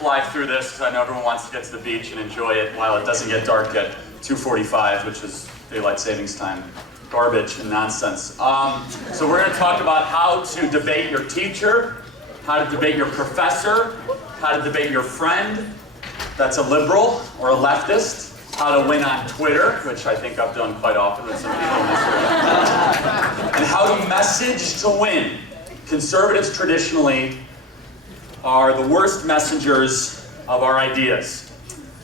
fly through this because I know everyone wants to get to the beach and enjoy it while it doesn't get dark at 2:45, which is daylight savings time. Garbage and nonsense. So we're going to talk about how to debate your teacher, how to debate your professor, how to debate your friend that's a liberal or a leftist, how to win on Twitter, which I think I've done quite often with some people in this room, and how to message to win. Conservatives traditionally are the worst messengers of our ideas.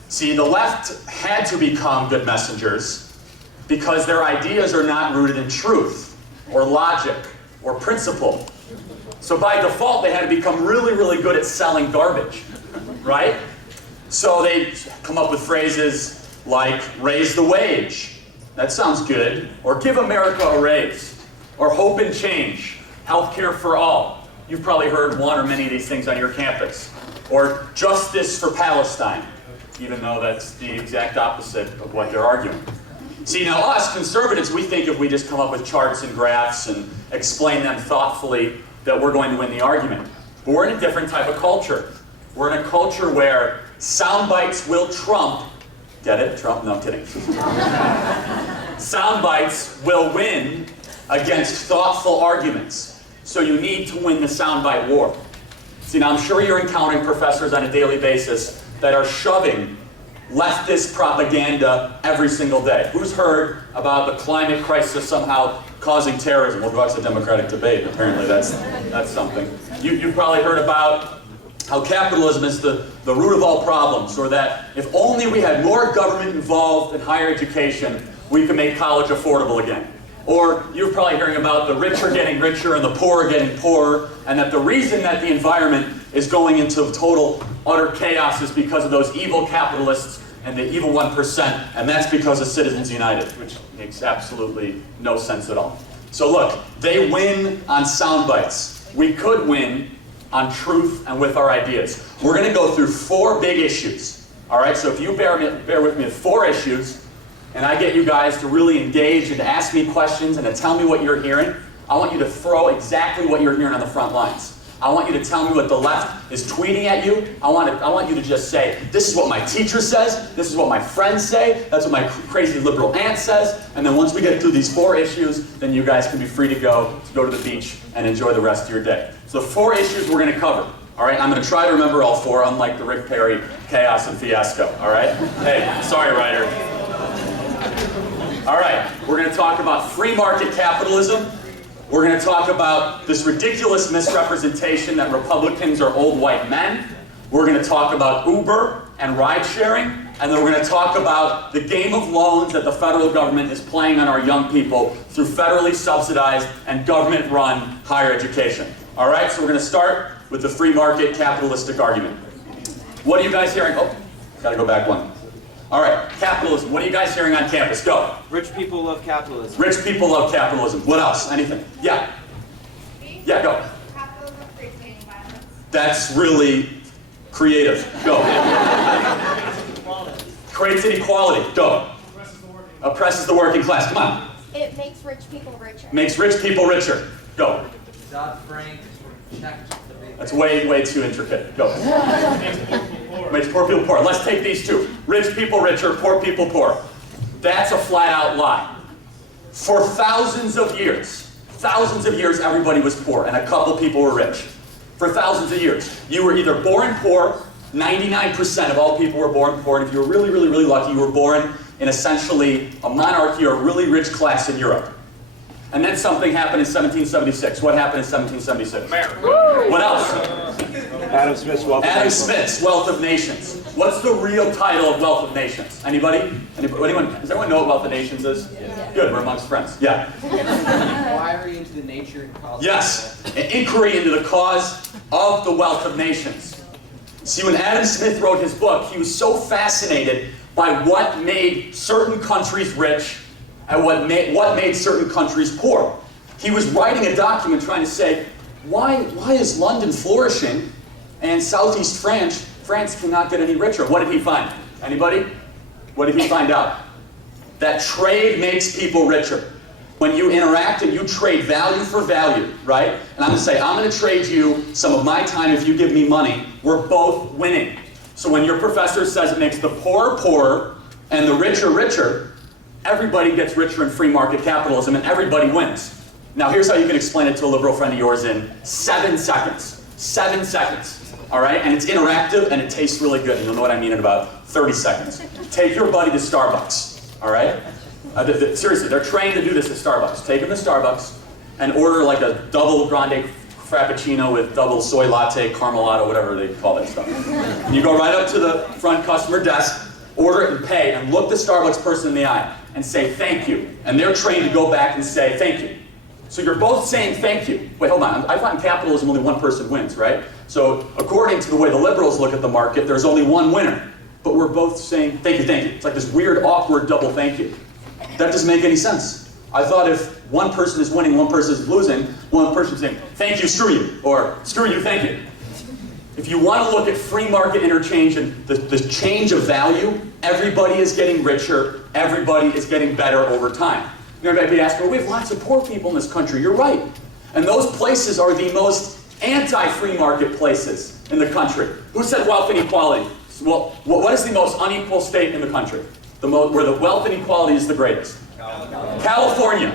See, the left had to become good messengers because their ideas are not rooted in truth or logic or principle. So by default, they had to become really, really good at selling garbage, right? So they come up with phrases like, raise the wage, that sounds good, or give America a raise, or hope and change, healthcare for all. You've probably heard one or many of these things on your campus. Or justice for Palestine, even though that's the exact opposite of what they're arguing. See, now us conservatives, we think if we just come up with charts and graphs and explain them thoughtfully, that we're going to win the argument. But we're in a different type of culture. We're in a culture where sound bites will trump. Get it? Trump? No, I'm kidding. Sound bites will win against thoughtful arguments. So you need to win the soundbite war. See, now I'm sure you're encountering professors on a daily basis that are shoving leftist propaganda every single day. Who's heard about the climate crisis somehow causing terrorism? Well, that's a democratic debate. Apparently that's something. You've probably heard about how capitalism is the root of all problems, or that if only we had more government involved in higher education, we could make college affordable again. Or you're probably hearing about the rich are getting richer and the poor are getting poorer, and that the reason that the environment is going into total, utter chaos is because of those evil capitalists and the evil 1%, and that's because of Citizens United, which makes absolutely no sense at all. So look, they win on sound bites. We could win on truth and with our ideas. We're going to go through 4 big issues. All right, so if you bear with me with 4 issues, and I get you guys to really engage and to ask me questions and to tell me what you're hearing, I want you to throw exactly what you're hearing on the front lines. I want you to tell me what the left is tweeting at you. I want you to just say, this is what my teacher says, this is what my friends say, that's what my crazy liberal aunt says, and then once we get through these 4 issues, then you guys can be free to go to the beach and enjoy the rest of your day. So 4 issues we're going to cover. All right, I'm going to try to remember all 4, unlike the Rick Perry chaos and fiasco. All right? Hey, sorry, Ryder. All right, we're going to talk about free market capitalism. We're going to talk about this ridiculous misrepresentation that Republicans are old white men. We're going to talk about Uber and ride sharing. And then we're going to talk about the game of loans that the federal government is playing on our young people through federally subsidized and government-run higher education. All right, so we're going to start with the free market capitalistic argument. What are you guys hearing? Oh, got to go back one. All right, capitalism. What are you guys hearing on campus? Go. Rich people love capitalism. Rich people love capitalism. What else? Anything? Yeah. Yeah, go. Capitalism creates gang violence. That's really creative. Go. Creates inequality. Go. Oppresses the working class. Come on. It makes rich people richer. Makes rich people richer. Go. Dodd-Frank checked the big. That's way too intricate. Go. Makes poor people poor. Let's take these 2. Rich people richer, poor people poor. That's a flat-out lie. For thousands of years, everybody was poor, and a couple people were rich. For thousands of years. You were either born poor, 99% of all people were born poor, and if you were really, really, really lucky, you were born in essentially a monarchy or a really rich class in Europe. And then something happened in 1776. What happened in 1776? America. What else? Adam Smith's Wealth of Adam Nations. Smith's Wealth of Nations. What's the real title of Wealth of Nations? Anybody? Anyone? Does everyone know what Wealth of Nations is? Yeah. Good, we're amongst friends. Yeah. Inquiry into the nature and cause. Yes, an inquiry into the cause of the wealth of nations. See, when Adam Smith wrote his book, he was so fascinated by what made certain countries rich and what made certain countries poor. He was writing a document trying to say, why is London flourishing and Southeast France cannot get any richer? What did he find? Anybody? What did he find out? That trade makes people richer. When you interact and you trade value for value, right? And I'm going to say, I'm going to trade you some of my time if you give me money. We're both winning. So when your professor says it makes the poor poorer and the richer richer, everybody gets richer in free market capitalism and everybody wins. Now here's how you can explain it to a liberal friend of yours in 7 seconds. 7 seconds, all right? And it's interactive and it tastes really good. And you'll know what I mean in about 30 seconds. Take your buddy to Starbucks, all right? Seriously, they're trained to do this at Starbucks. Take them to Starbucks and order like a double grande frappuccino with double soy latte, caramelato, whatever they call that stuff. And you go right up to the front customer desk, order it and pay, and look the Starbucks person in the eye and say thank you. And they're trained to go back and say thank you. So you're both saying thank you. Wait, hold on. I find capitalism only one person wins, right? So according to the way the liberals look at the market, there's only one winner. But we're both saying thank you, thank you. It's like this weird, awkward double thank you. That doesn't make any sense. I thought if one person is winning, one person is losing, one person is saying, thank you, screw you, or screw you, thank you. If you want to look at free market interchange and the change of value, everybody is getting richer, everybody is getting better over time. You might be asking, well, we have lots of poor people in this country. You're right. And those places are the most anti-free market places in the country. Who said wealth inequality? Well, what is the most unequal state in the country? Where the wealth inequality is the greatest? California.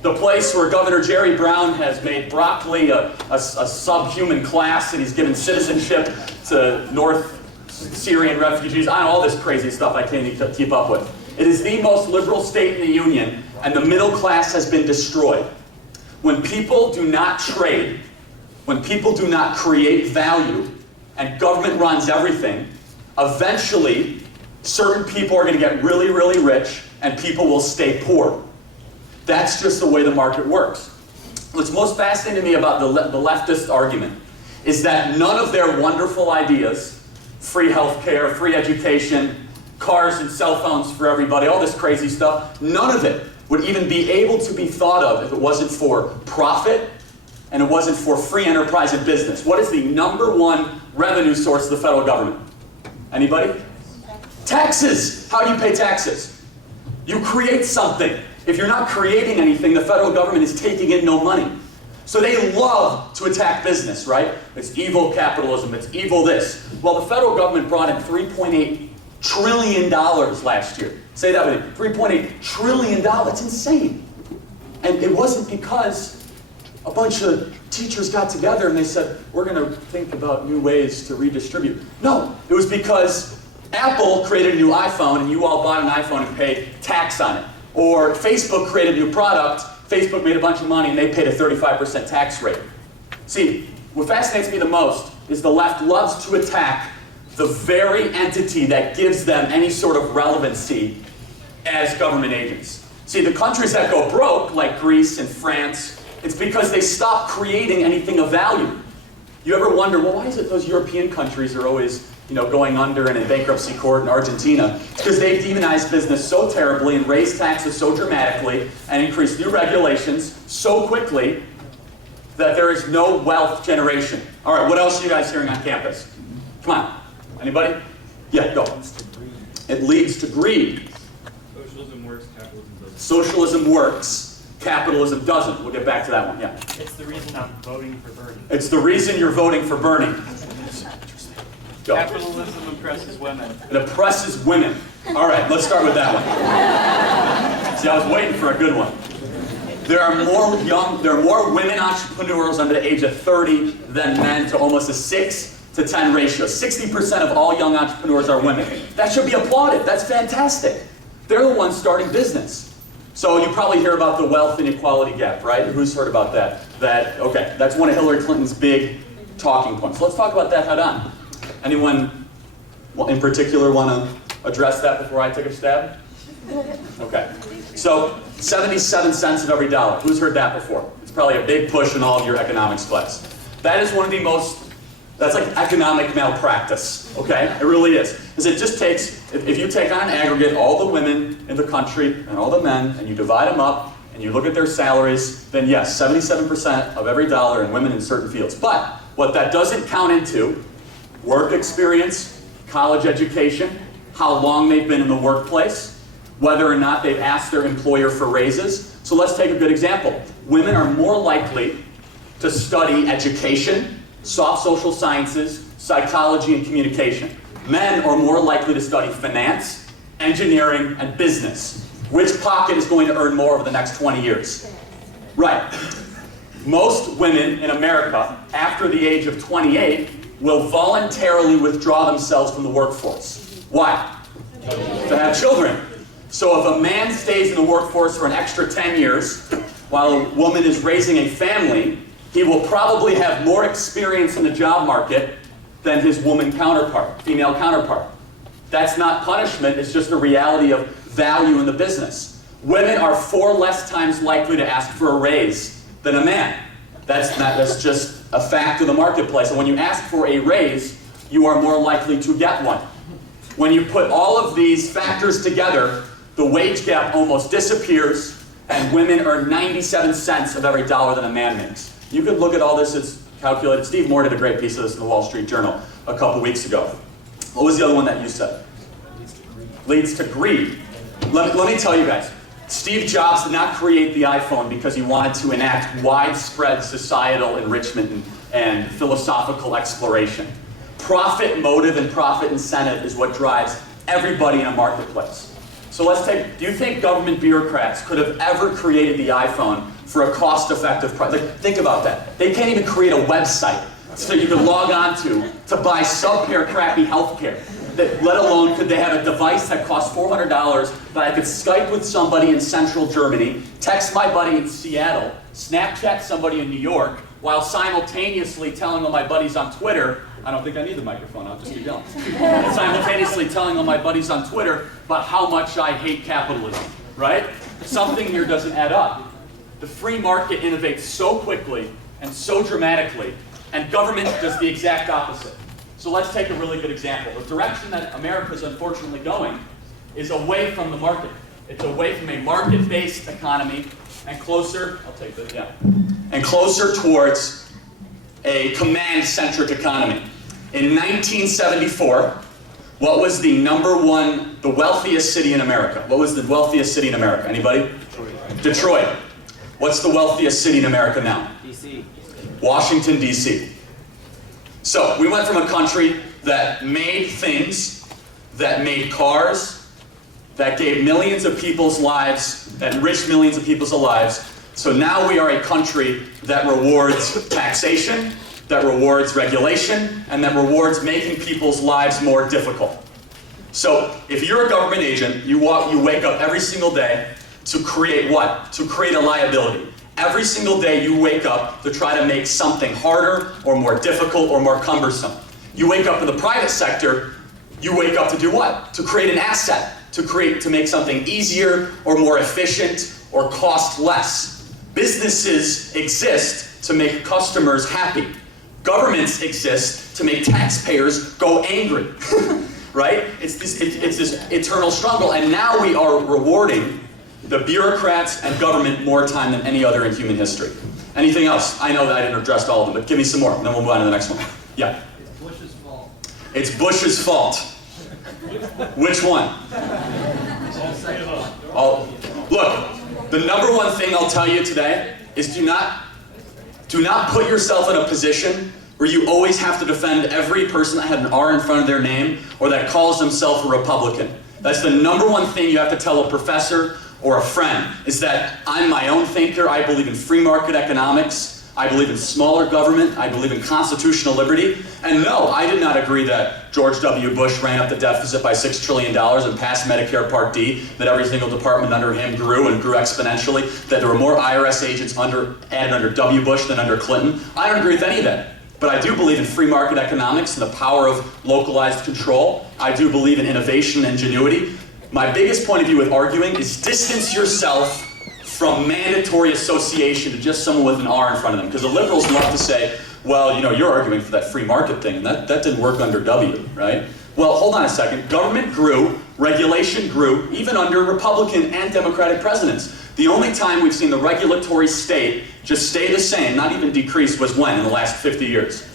The place where Governor Jerry Brown has made broccoli a subhuman class, and he's given citizenship to North Syrian refugees. I know all this crazy stuff I can't even keep up with. It is the most liberal state in the union, and the middle class has been destroyed. When people do not trade, when people do not create value, and government runs everything, eventually certain people are going to get really, really rich, and people will stay poor. That's just the way the market works. What's most fascinating to me about the leftist argument is that none of their wonderful ideas, free healthcare, free education, cars and cell phones for everybody, all this crazy stuff, none of it would even be able to be thought of if it wasn't for profit and it wasn't for free enterprise and business. What is the #1 revenue source of the federal government? Anybody? Taxes. How do you pay taxes? You create something. If you're not creating anything, the federal government is taking in no money. So they love to attack business, right? It's evil capitalism, it's evil this. Well, the federal government brought in $3.8 trillion last year. Say that with me, $3.8 trillion, it's insane. And it wasn't because a bunch of teachers got together and they said, we're gonna think about new ways to redistribute. No, it was because Apple created a new iPhone and you all bought an iPhone and paid tax on it. Or Facebook created a new product, Facebook made a bunch of money and they paid a 35% tax rate. See, what fascinates me the most is the left loves to attack the very entity that gives them any sort of relevancy as government agents. See, the countries that go broke, like Greece and France, it's because they stop creating anything of value. You ever wonder, well, why is it those European countries are always going under and in bankruptcy court in Argentina? It's because they've demonized business so terribly and raised taxes so dramatically and increased new regulations so quickly that there is no wealth generation. All right, what else are you guys hearing on campus? Come on. Anybody? Yeah, go. It leads to greed. Socialism works, capitalism doesn't. Socialism works, capitalism doesn't. We'll get back to that one, yeah. It's the reason I'm voting for Bernie. It's the reason you're voting for Bernie. Go. Capitalism oppresses women. It oppresses women. All right, let's start with that one. See, I was waiting for a good one. There are more women entrepreneurs under the age of 30 than men, to almost a 6-to-10 ratio. 60% of all young entrepreneurs are women. That should be applauded. That's fantastic. They're the ones starting business. So you probably hear about the wealth inequality gap, right? Who's heard about that? Okay, that's one of Hillary Clinton's big talking points. Let's talk about that head on. Anyone in particular want to address that before I take a stab? Okay. So 77 cents of every dollar. Who's heard that before? It's probably a big push in all of your economics class. That is one of the most, that's like economic malpractice, okay? It really is. Because it just takes, if you take on an aggregate all the women in the country and all the men, and you divide them up, and you look at their salaries, then yes, 77% of every dollar in women in certain fields. But what that doesn't count into, work experience, college education, how long they've been in the workplace, whether or not they've asked their employer for raises. So let's take a good example. Women are more likely to study education soft social sciences, psychology, and communication. Men are more likely to study finance, engineering, and business. Which pocket is going to earn more over the next 20 years? Right. Most women in America, after the age of 28, will voluntarily withdraw themselves from the workforce. Why? To have children. So if a man stays in the workforce for an extra 10 years, while a woman is raising a family, he will probably have more experience in the job market than his woman counterpart, female counterpart. That's not punishment, it's just a reality of value in the business. Women are 4 less times likely to ask for a raise than a man. That's just a fact of the marketplace. And when you ask for a raise, you are more likely to get one. When you put all of these factors together, the wage gap almost disappears, and women earn 97 cents of every dollar that a man makes. You can look at all this, it's calculated. Steve Moore did a great piece of this in the Wall Street Journal a couple weeks ago. What was the other one that you said? Leads to greed. Let me tell you guys, Steve Jobs did not create the iPhone because he wanted to enact widespread societal enrichment and philosophical exploration. Profit motive and profit incentive is what drives everybody in a marketplace. So do you think government bureaucrats could have ever created the iPhone for a cost-effective price? Like, think about that. They can't even create a website so you can log on to buy subpar crappy healthcare. Let alone could they have a device that costs $400 that I could Skype with somebody in central Germany, text my buddy in Seattle, Snapchat somebody in New York, while simultaneously telling all my buddies on Twitter, I don't think I need the microphone, I'll just keep going. Simultaneously telling all my buddies on Twitter about how much I hate capitalism, right? Something here doesn't add up. The free market innovates so quickly and so dramatically, and government does the exact opposite. So let's take a really good example. The direction that America is unfortunately going is away from the market. It's away from a market-based economy and closer, and closer towards a command-centric economy. In 1974, what was the the wealthiest city in America? What was the wealthiest city in America? Anybody? Detroit. What's the wealthiest city in America now? DC. Washington, D.C. So we went from a country that made things, that made cars, that gave millions of people's lives, that enriched millions of people's lives. So now we are a country that rewards taxation, that rewards regulation, and that rewards making people's lives more difficult. So if you're a government agent, you wake up every single day to create what? To create a liability. Every single day you wake up to try to make something harder or more difficult or more cumbersome. You wake up in the private sector, you wake up to do what? To create an asset, to make something easier or more efficient or cost less. Businesses exist to make customers happy. Governments exist to make taxpayers go angry, right? It's this eternal struggle, and now we are rewarding the bureaucrats and government more time than any other in human history. Anything else? I know that I didn't address all of them, but give me some more, and then we'll move on to the next one. Yeah? It's Bush's fault. It's Bush's fault. Which one? Look, the number one thing I'll tell you today is do not put yourself in a position where you always have to defend every person that had an R in front of their name or that calls themselves a Republican. That's the number one thing you have to tell a professor or a friend, is that I'm my own thinker. I believe in free market economics. I believe in smaller government. I believe in constitutional liberty. And no, I did not agree that George W. Bush ran up the deficit by $6 trillion and passed Medicare Part D, that every single department under him grew and grew exponentially, that there were more IRS agents added under W. Bush than under Clinton. I don't agree with any of that. But I do believe in free market economics and the power of localized control. I do believe in innovation and ingenuity. My biggest point of view with arguing is distance yourself from mandatory association to just someone with an R in front of them. Because the liberals love to say, well, you know, you're arguing for that free market thing, and that didn't work under W, right? Well, hold on a second. Government grew, regulation grew, even under Republican and Democratic presidents. The only time we've seen the regulatory state just stay the same, not even decrease, was when? In the last 50 years.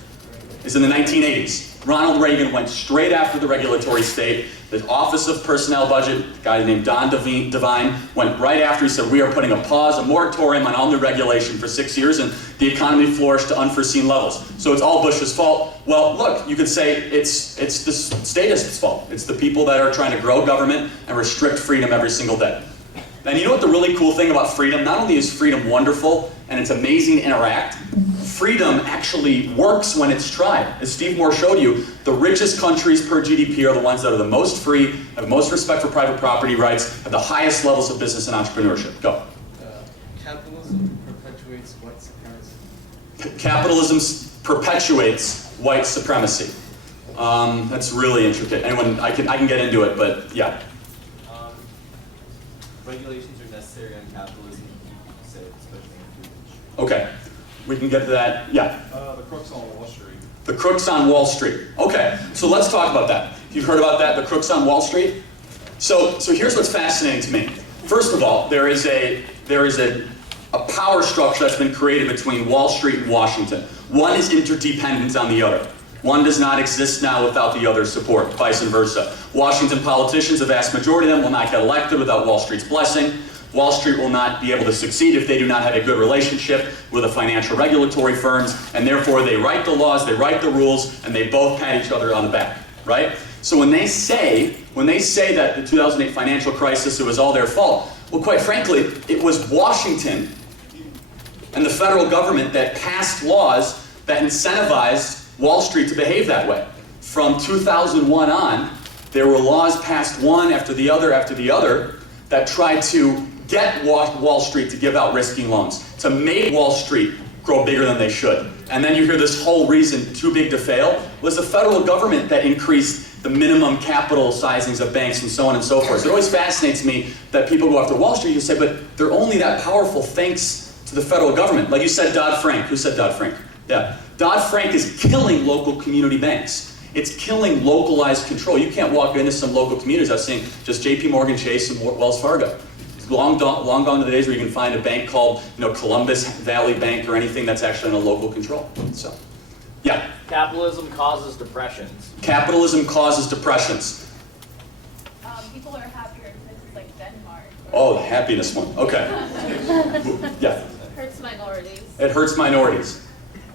Is in the 1980s. Ronald Reagan went straight after the regulatory state. The Office of Personnel Budget, a guy named Don Devine, went right after. He said, we are putting a pause, a moratorium on all new regulation for 6 years, and the economy flourished to unforeseen levels. So it's all Bush's fault. Well, look, you could say it's the statists' fault. It's the people that are trying to grow government and restrict freedom every single day. And you know what the really cool thing about freedom? Not only is freedom wonderful and it's amazing to interact, freedom actually works when it's tried. As Steve Moore showed you, the richest countries per GDP are the ones that are the most free, have the most respect for private property rights, have the highest levels of business and entrepreneurship. Go. Capitalism perpetuates white supremacy. Capitalism perpetuates white supremacy. That's really intricate. Anyone, I can get into it, but yeah. Regulations are necessary on capitalism to keep people safe, especially in food. Okay, we can get to that. Yeah. The crooks on Wall Street. The crooks on Wall Street. Okay, so let's talk about that. You've heard about that, the crooks on Wall Street? So here's what's fascinating to me. First of all, there is a power structure that's been created between Wall Street and Washington. One is interdependent on the other. One does not exist now without the other's support, vice versa. Washington politicians, the vast majority of them, will not get elected without Wall Street's blessing. Wall Street will not be able to succeed if they do not have a good relationship with the financial regulatory firms, and therefore they write the laws, they write the rules, and they both pat each other on the back, right? So when they say that the 2008 financial crisis, it was all their fault, well, quite frankly, it was Washington and the federal government that passed laws that incentivized Wall Street to behave that way. From 2001 on, there were laws passed one after the other that tried to get Wall Street to give out risky loans, to make Wall Street grow bigger than they should. And then you hear this whole reason too big to fail was the federal government that increased the minimum capital sizings of banks and so on and so forth. So it always fascinates me that people go after Wall Street and say, but they're only that powerful thanks to the federal government. Like you said, Dodd-Frank. Who said Dodd-Frank? Yeah. Dodd-Frank is killing local community banks. It's killing localized control. You can't walk into some local communities. I was saying just JP Morgan Chase and Wells Fargo. It's long gone to the days where you can find a bank called Columbus Valley Bank or anything that's actually in a local control. So, yeah. Capitalism causes depressions. Capitalism causes depressions. People are happier in places like Denmark. Oh, the happiness one. Okay. Yeah. Hurts minorities. It hurts minorities.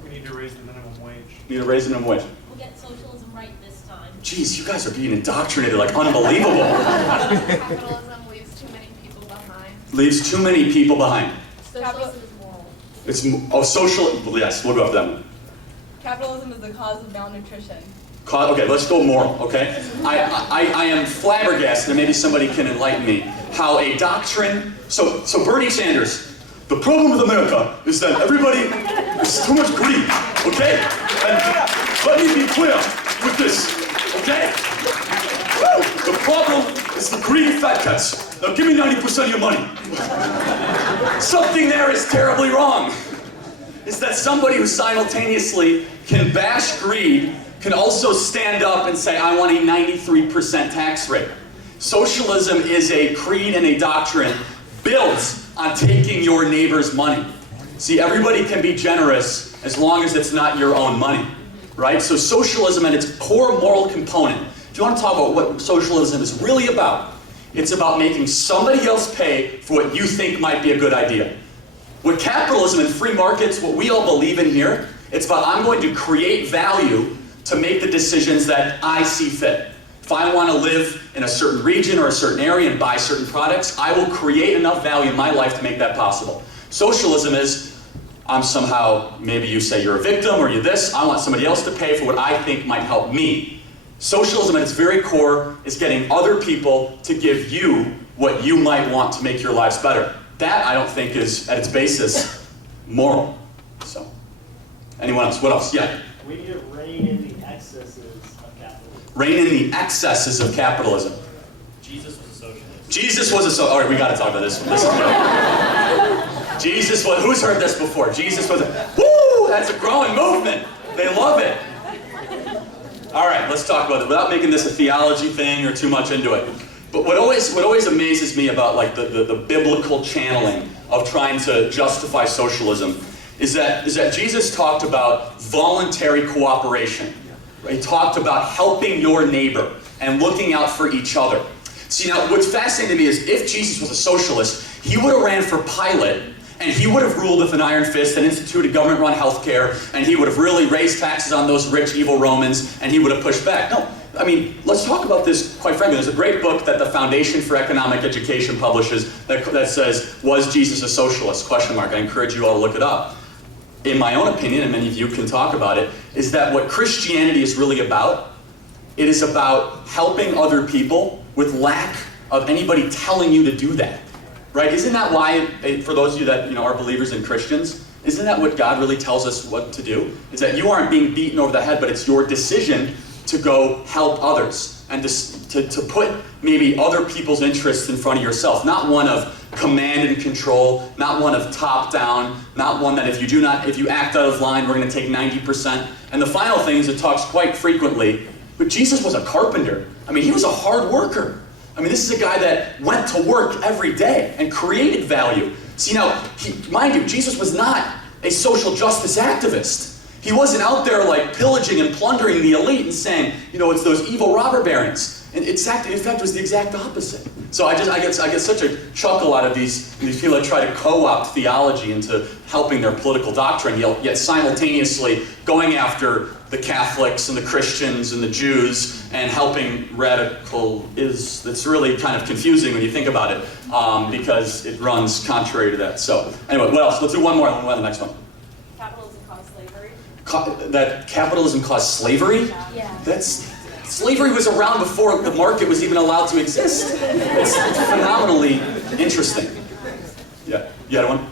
We need to raise the minimum wage. Need to raise the minimum wage. We'll get socialism right this time. Jeez, you guys are being indoctrinated like unbelievable. Capitalism leaves too many people behind. Leaves too many people behind. Socialism is moral. It's social. Well, yes, we'll go after that one. Capitalism is the cause of malnutrition. Okay, let's go moral, okay? I am flabbergasted, and maybe somebody can enlighten me, how a doctrine, so Bernie Sanders, the problem with America is that everybody is too much greed, okay? And let me be clear with this, okay? Woo! The problem is the greedy fat cats. Now give me 90% of your money. Something there is terribly wrong. Is that somebody who simultaneously can bash greed can also stand up and say, I want a 93% tax rate. Socialism is a creed and a doctrine built on taking your neighbor's money. See, everybody can be generous as long as it's not your own money, right? So socialism at its core moral component, if you want to talk about what socialism is really about, it's about making somebody else pay for what you think might be a good idea. With capitalism and free markets, what we all believe in here, it's about I'm going to create value to make the decisions that I see fit. If I want to live in a certain region or a certain area and buy certain products, I will create enough value in my life to make that possible. Socialism is, I'm somehow, maybe you say you're a victim or you're this, I want somebody else to pay for what I think might help me. Socialism at its very core is getting other people to give you what you might want to make your lives better. That, I don't think, is, at its basis, moral. So, anyone else? What else? Yeah? We need to rein in the excesses of capitalism. Rein in the excesses of capitalism. Jesus was a socialist. Jesus was a socialist. All right, we got to talk about this one. This is good. Jesus was, who's heard this before? Jesus was a, woo, that's a growing movement. They love it. All right, let's talk about it without making this a theology thing or too much into it. But what always amazes me about like the biblical channeling of trying to justify socialism is that Jesus talked about voluntary cooperation. He talked about helping your neighbor and looking out for each other. See, now, what's fascinating to me is if Jesus was a socialist, he would have ran for Pilate, and he would have ruled with an iron fist and instituted government-run health care, and he would have really raised taxes on those rich, evil Romans, and he would have pushed back. No, I mean, let's talk about this quite frankly. There's a great book that the Foundation for Economic Education publishes that says, "Was Jesus a socialist?" Question mark. I encourage you all to look it up. In my own opinion, and many of you can talk about it, is that what Christianity is really about, it is about helping other people with lack of anybody telling you to do that. Right? Isn't that why, for those of you that are believers and Christians, isn't that what God really tells us what to do? Is that you aren't being beaten over the head, but it's your decision to go help others and to put maybe other people's interests in front of yourself. Not one of command and control, not one of top down, not one that if you act out of line, we're going to take 90%. And the final thing is it talks quite frequently, but Jesus was a carpenter. I mean, he was a hard worker. I mean, this is a guy that went to work every day and created value. See, now, mind you, Jesus was not a social justice activist. He wasn't out there like pillaging and plundering the elite and saying, it's those evil robber barons. And in fact, it was the exact opposite. So I get such a chuckle out of these people that try to co-opt theology into helping their political doctrine, yet simultaneously going after the Catholics and the Christians and the Jews and helping that's really kind of confusing when you think about it, because it runs contrary to that. So anyway, what else? Let's do one more and we'll move on to the next one. Capitalism caused slavery. That capitalism caused slavery? Yeah. Slavery was around before the market was even allowed to exist. It's phenomenally interesting. Yeah, you had one?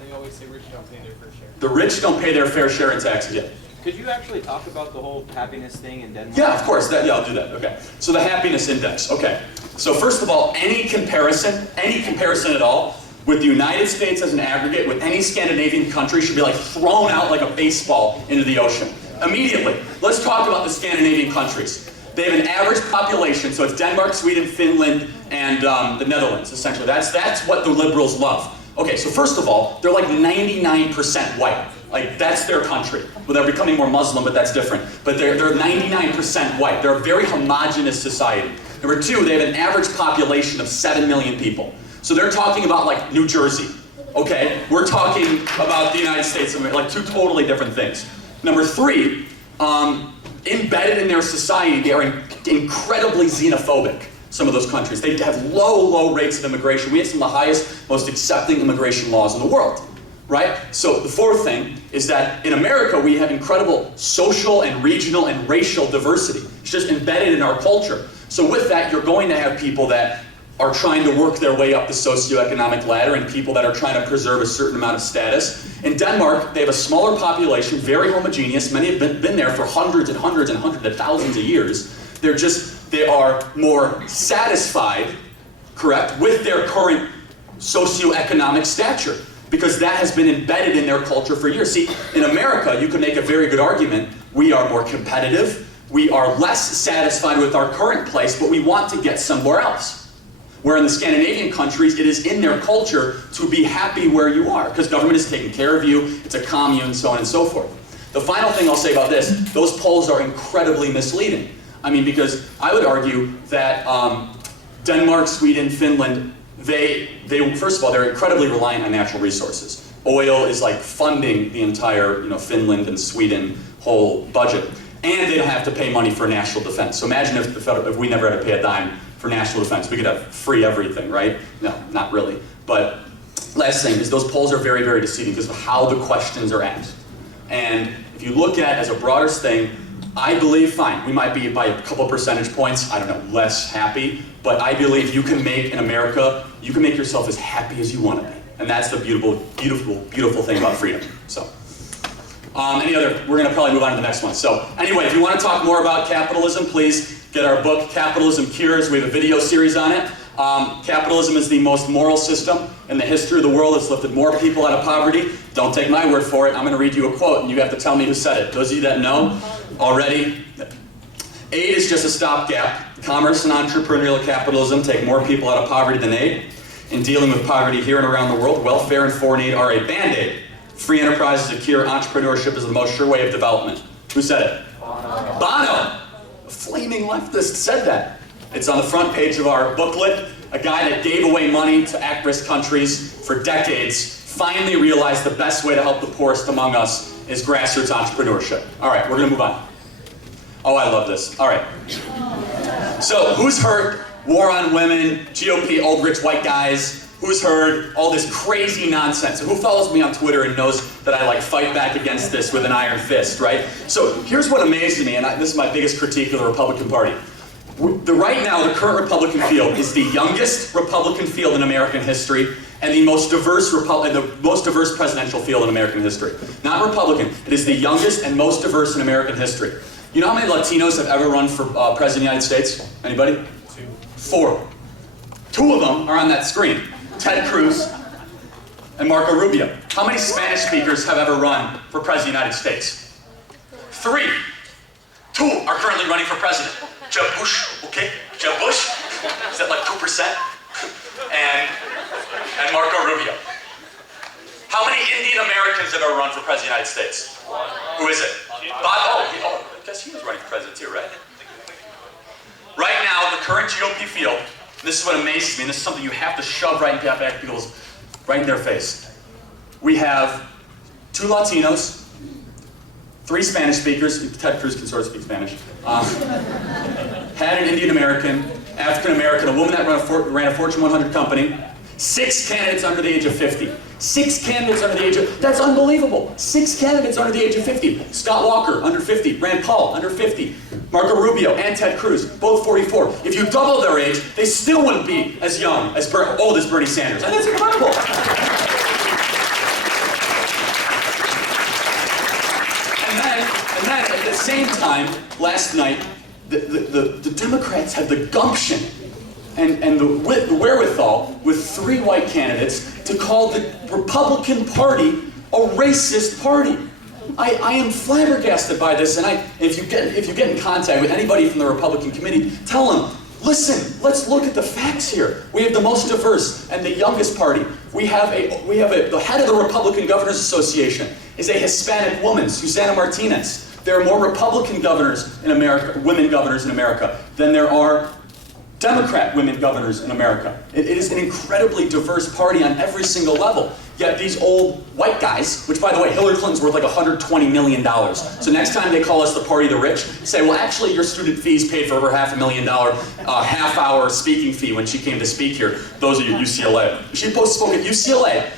They always say rich don't pay their fair share. The rich don't pay their fair share in taxes. Yeah. Could you actually talk about the whole happiness thing in Denmark? Yeah, of course. I'll do that. Okay. So the happiness index. Okay. So first of all, any comparison at all with the United States as an aggregate with any Scandinavian country should be like thrown out like a baseball into the ocean. Immediately. Let's talk about the Scandinavian countries. They have an average population, so it's Denmark, Sweden, Finland, and the Netherlands, essentially. That's what the liberals love. Okay, so first of all, they're like 99% white. Like, that's their country. Well, they're becoming more Muslim, but that's different. But they're 99% white. They're a very homogenous society. Number two, they have an average population of 7 million people. So they're talking about like New Jersey, okay? We're talking about the United States, like two totally different things. Number three, embedded in their society, they are incredibly xenophobic, some of those countries. They have low rates of immigration. We have some of the highest, most accepting immigration laws in the world, right? So the fourth thing is that in America, we have incredible social and regional and racial diversity. It's just embedded in our culture. So with that, you're going to have people that are trying to work their way up the socioeconomic ladder and people that are trying to preserve a certain amount of status. In Denmark, they have a smaller population, very homogeneous. Many have been there for hundreds and hundreds and hundreds of thousands of years. They are more satisfied, correct, with their current socioeconomic stature because that has been embedded in their culture for years. See, in America, you can make a very good argument. We are more competitive. We are less satisfied with our current place, but we want to get somewhere else. Where in the Scandinavian countries, it is in their culture to be happy where you are, because government is taking care of you, it's a commune, so on and so forth. The final thing I'll say about this, those polls are incredibly misleading. I mean, because I would argue that Denmark, Sweden, Finland, they first of all, they're incredibly reliant on natural resources. Oil is like funding the entire, Finland and Sweden whole budget. And they don't have to pay money for national defense. So imagine if we never had to pay a dime for national defense. We could have free everything, right? No, not really. But last thing is those polls are very, very deceiving because of how the questions are asked. And if you look at it as a broader thing, I believe, fine, we might be by a couple percentage points, I don't know, less happy, but I believe you can make, in America, you can make yourself as happy as you want to be. And that's the beautiful, beautiful, beautiful thing about freedom. So, we're going to probably move on to the next one. So, anyway, if you want to talk more about capitalism, please get our book, Capitalism Cures. We have a video series on it. Capitalism is the most moral system in the history of the world. It's lifted more people out of poverty. Don't take my word for it. I'm going to read you a quote, and you have to tell me who said it. Those of you that know already, aid is just a stopgap. Commerce and entrepreneurial capitalism take more people out of poverty than aid. In dealing with poverty here and around the world, welfare and foreign aid are a band-aid. Free enterprise is a cure. Entrepreneurship is the most sure way of development. Who said it? Bono. A flaming leftist said that. It's on the front page of our booklet. A guy that gave away money to at-risk countries for decades finally realized the best way to help the poorest among us is grassroots entrepreneurship. All right, we're gonna move on. Oh, I love this. All right. So, who's heard war on women, GOP, old rich white guys? Who's heard all this crazy nonsense? Who follows me on Twitter and knows that I like fight back against this with an iron fist, right? So here's what amazes me, and this is my biggest critique of the Republican Party. Right now, the current Republican field is the youngest Republican field in American history and the most diverse presidential field in American history. Not Republican, it is the youngest and most diverse in American history. You know how many Latinos have ever run for President of the United States? Anybody? 2. 4. 2 of them are on that screen. Ted Cruz and Marco Rubio. How many Spanish speakers have ever run for President of the United States? 3. 2 are currently running for president. Jeb Bush, okay? Jeb Bush, is that like 2%? And Marco Rubio. How many Indian Americans have ever run for President of the United States? 1. Who is it? Bob, I guess he was running for president too, right? Right now, the current GOP field, this is what amazes me, and this is something you have to shove right in their face. We have 2 Latinos, 3 Spanish speakers. Ted Cruz can sort of speak Spanish. Had an Indian American, African American, a woman that ran a Fortune 100 company. 6 candidates under the age of 50. 6 candidates under the age of, that's unbelievable. 6 candidates under the age of 50. Scott Walker, under 50. Rand Paul, under 50. Marco Rubio and Ted Cruz, both 44. If you double their age, they still wouldn't be as young, as old as Bernie Sanders. And that's incredible. And then at the same time, last night, the Democrats had the gumption and the wherewithal with 3 white candidates to call the Republican Party a racist party. I am flabbergasted by this, and if you get in contact with anybody from the Republican committee, tell them, listen, let's look at the facts here. We have the most diverse and the youngest party. The head of the Republican Governors Association is a Hispanic woman, Susana Martinez. There are more Republican governors in America, women governors in America, than there are Democrat women governors in America. It is an incredibly diverse party on every single level. Yet these old white guys, which by the way, Hillary Clinton's worth like $120 million. So next time they call us the party of the rich, say, well actually your student fees paid for her $500,000 half-hour speaking fee when she came to speak here. Those are your UCLA. She spoke at UCLA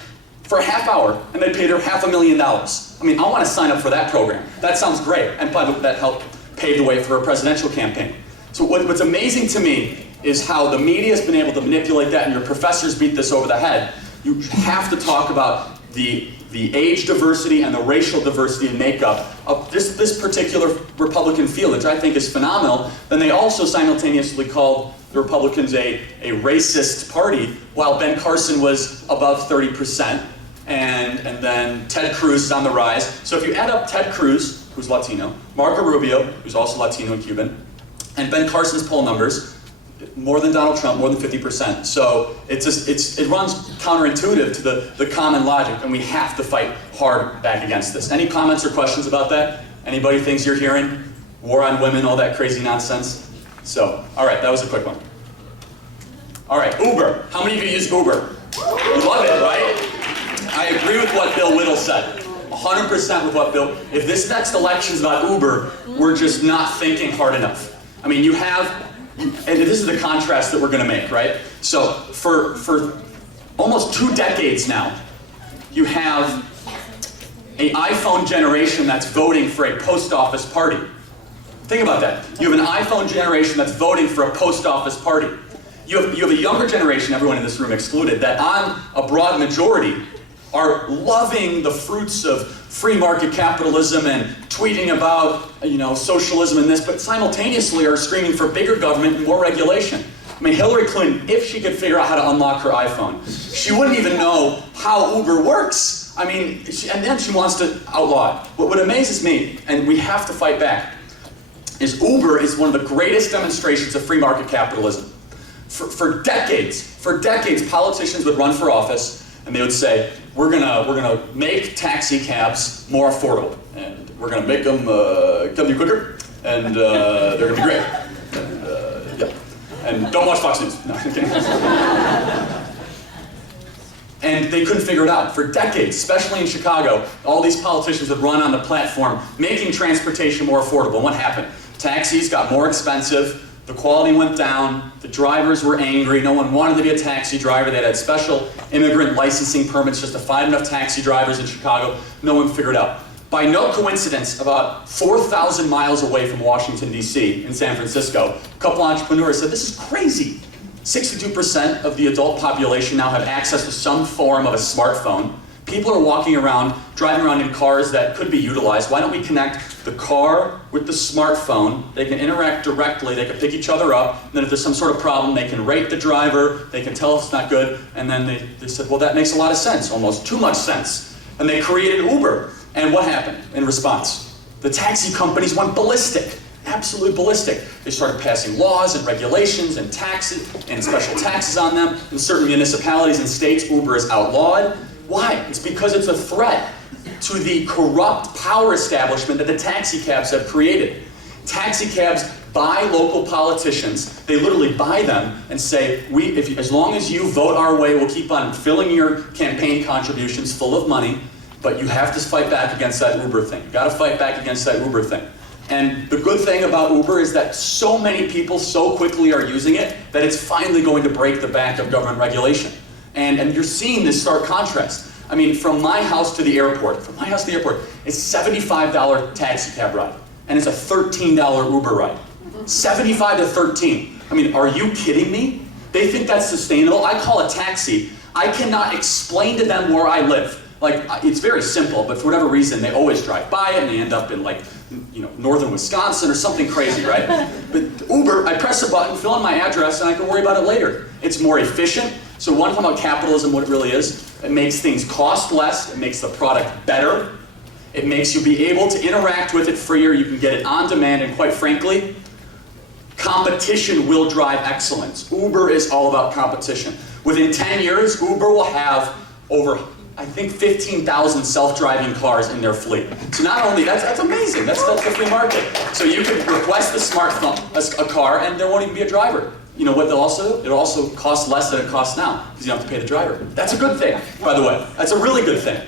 for a half hour and they paid her $500,000. I mean, I want to sign up for that program. That sounds great. And by the way, that helped pave the way for a presidential campaign. So what's amazing to me is how the media has been able to manipulate that, and your professors beat this over the head. You have to talk about the age diversity and the racial diversity and makeup of this particular Republican field, which I think is phenomenal. Then they also simultaneously called the Republicans a racist party, while Ben Carson was above 30%, and then Ted Cruz is on the rise. So if you add up Ted Cruz, who's Latino, Marco Rubio, who's also Latino and Cuban, and Ben Carson's poll numbers, more than Donald Trump, more than 50%. So it runs counterintuitive to the common logic, and we have to fight hard back against this. Any comments or questions about that? Anybody thinks you're hearing war on women, all that crazy nonsense? So, all right, that was a quick one. All right, Uber. How many of you use Uber? You love it, right? I agree with what Bill Whittle said. 100% with what Bill, if this next election is about Uber, we're just not thinking hard enough. I mean, you have, and this is the contrast that we're going to make, right? So for almost 2 decades now, you have an iPhone generation that's voting for a post office party. Think about that. You have an iPhone generation that's voting for a post office party. You have a younger generation, everyone in this room excluded, that on a broad majority are loving the fruits of free market capitalism and tweeting about, socialism and this, but simultaneously are screaming for bigger government and more regulation. I mean, Hillary Clinton, if she could figure out how to unlock her iPhone, she wouldn't even know how Uber works. I mean, and then she wants to outlaw it. But what amazes me, and we have to fight back, is Uber is one of the greatest demonstrations of free market capitalism. For decades, politicians would run for office and they would say, we're gonna make taxi cabs more affordable. And we're going to make them come to you quicker, and they're going to be great. And, yeah. And don't watch Fox News. No, I'm kidding. And they couldn't figure it out. For decades, especially in Chicago, all these politicians would run on the platform, making transportation more affordable. What happened? Taxis got more expensive, the quality went down, the drivers were angry, no one wanted to be a taxi driver, they had special immigrant licensing permits just to find enough taxi drivers in Chicago, no one figured it out. By no coincidence, about 4,000 miles away from Washington, D.C., in San Francisco, a couple entrepreneurs said, this is crazy. 62% of the adult population now have access to some form of a smartphone. People are walking around, driving around in cars that could be utilized. Why don't we connect the car with the smartphone? They can interact directly, they can pick each other up, and then if there's some sort of problem, they can rate the driver, they can tell if it's not good, and then they said, well, that makes a lot of sense, almost too much sense. And they created Uber. And what happened in response? The taxi companies went ballistic. Absolutely ballistic. They started passing laws and regulations and taxes and special taxes on them. In certain municipalities and states, Uber is outlawed. Why? It's because it's a threat to the corrupt power establishment that the taxi cabs have created. Taxi cabs buy local politicians. They literally buy them and say, as long as you vote our way, we'll keep on filling your campaign contributions full of money, but you have to fight back against that Uber thing. You've got to fight back against that Uber thing. And the good thing about Uber is that so many people so quickly are using it that it's finally going to break the back of government regulation. And you're seeing this stark contrast. I mean, from my house to the airport, it's $75 taxi cab ride. And it's a $13 Uber ride. 75 to 13. I mean, are you kidding me? They think that's sustainable. I call a taxi. I cannot explain to them where I live. Like, it's very simple, but for whatever reason, they always drive by it and they end up in, like, northern Wisconsin or something crazy, right? But Uber, I press a button, fill in my address, and I can worry about it later. It's more efficient. So one thing about capitalism, what it really is, it makes things cost less, it makes the product better, it makes you be able to interact with it freer, you can get it on demand, and quite frankly, competition will drive excellence. Uber is all about competition. Within 10 years, Uber will have over, I think, 15,000 self-driving cars in their fleet. So not only, that's amazing, that's the free market. So you can request a smartphone, a car, and there won't even be a driver. You know what they'll also do? It'll also cost less than it costs now, because you don't have to pay the driver. That's a good thing, by the way. That's a really good thing.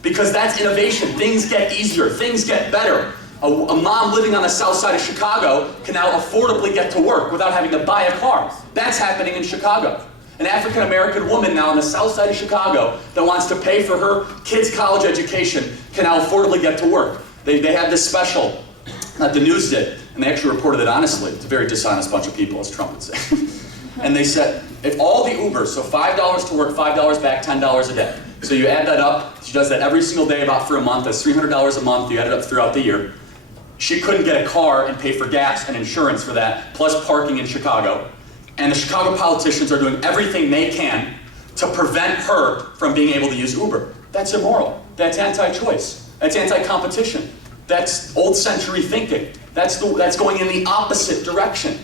Because that's innovation. Things get easier, things get better. A mom living on the south side of Chicago can now affordably get to work without having to buy a car. That's happening in Chicago. An African-American woman now on the south side of Chicago that wants to pay for her kid's college education can now affordably get to work. They had this special that the news did, and they actually reported it honestly. It's a very dishonest bunch of people, as Trump would say. And they said, if all the Ubers, so $5 to work, $5 back, $10 a day. So you add that up, she does that every single day about for a month, that's $300 a month, you add it up throughout the year. She couldn't get a car and pay for gas and insurance for that, plus parking in Chicago. And the Chicago politicians are doing everything they can to prevent her from being able to use Uber. That's immoral. That's anti-choice. That's anti-competition. That's old century thinking. That's going in the opposite direction.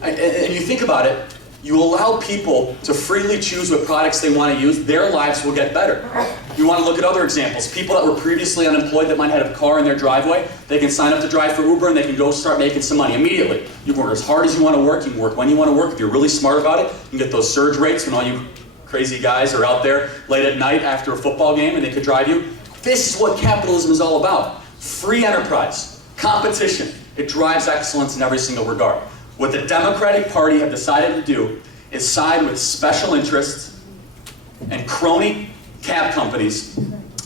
And you think about it, you allow people to freely choose what products they want to use, their lives will get better. You want to look at other examples. People that were previously unemployed that might have a car in their driveway, they can sign up to drive for Uber and they can go start making some money immediately. You can work as hard as you want to work, you can work when you want to work. If you're really smart about it, you can get those surge rates when all you crazy guys are out there late at night after a football game and they could drive you. This is what capitalism is all about. Free enterprise, competition. It drives excellence in every single regard. What the Democratic Party have decided to do is side with special interests and crony cab companies,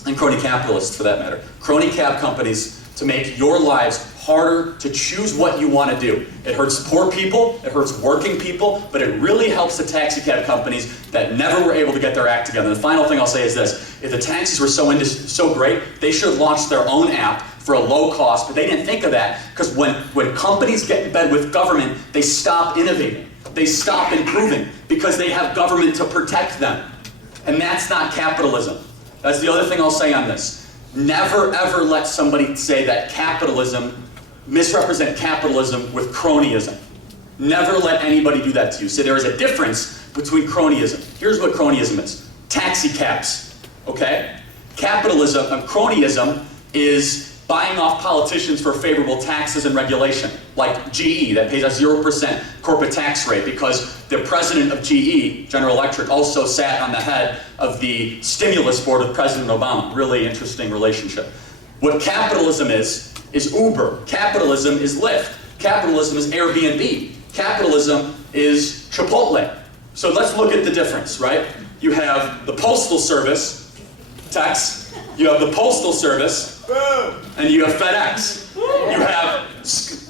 and crony capitalists for that matter, crony cab companies to make your lives harder to choose what you want to do. It hurts poor people, it hurts working people, but it really helps the taxi cab companies that never were able to get their act together. The final thing I'll say is this, if the taxis were so great, they should have launched their own app for a low cost, but they didn't think of that because when companies get in bed with government, they stop innovating. They stop improving because they have government to protect them. And that's not capitalism. That's the other thing I'll say on this. Never ever let somebody say that misrepresent capitalism with cronyism. Never let anybody do that to you. So there is a difference between cronyism. Here's what cronyism is. Taxi cabs, okay? Capitalism, cronyism is buying off politicians for favorable taxes and regulation, like GE, that pays a 0% corporate tax rate because the president of GE, General Electric, also sat on the head of the stimulus board of President Obama. Really interesting relationship. What capitalism is Uber. Capitalism is Lyft. Capitalism is Airbnb. Capitalism is Chipotle. So let's look at the difference, right? You have the Postal Service, Tex. You have the Postal Service, and you have FedEx. You have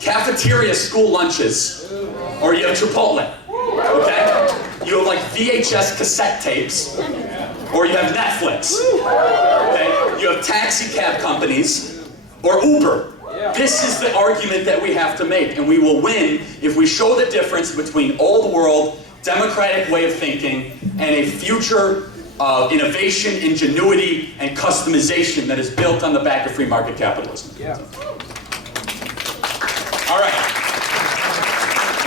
cafeteria school lunches, or you have Chipotle, okay? You have like VHS cassette tapes, or you have Netflix, okay? You have taxi cab companies, or Uber. This is the argument that we have to make, and we will win if we show the difference between old world, democratic way of thinking, and a future of innovation, ingenuity, and customization that is built on the back of free market capitalism. Yeah. All right.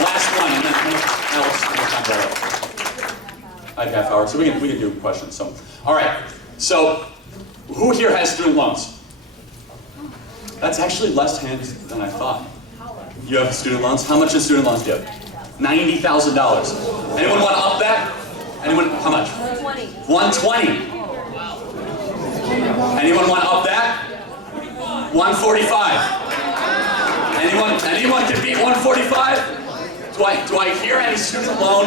Last one, and then Alex, how much time do I have? I have half hour, so we can do questions. So, all right. So, who here has student loans? That's actually less hands than I thought. You have student loans? How much in student loans do you have? $90,000. Anyone want to up that? Anyone? How much? 120. Anyone want to up that? 145. Anyone can beat 145? Do I hear any student loan?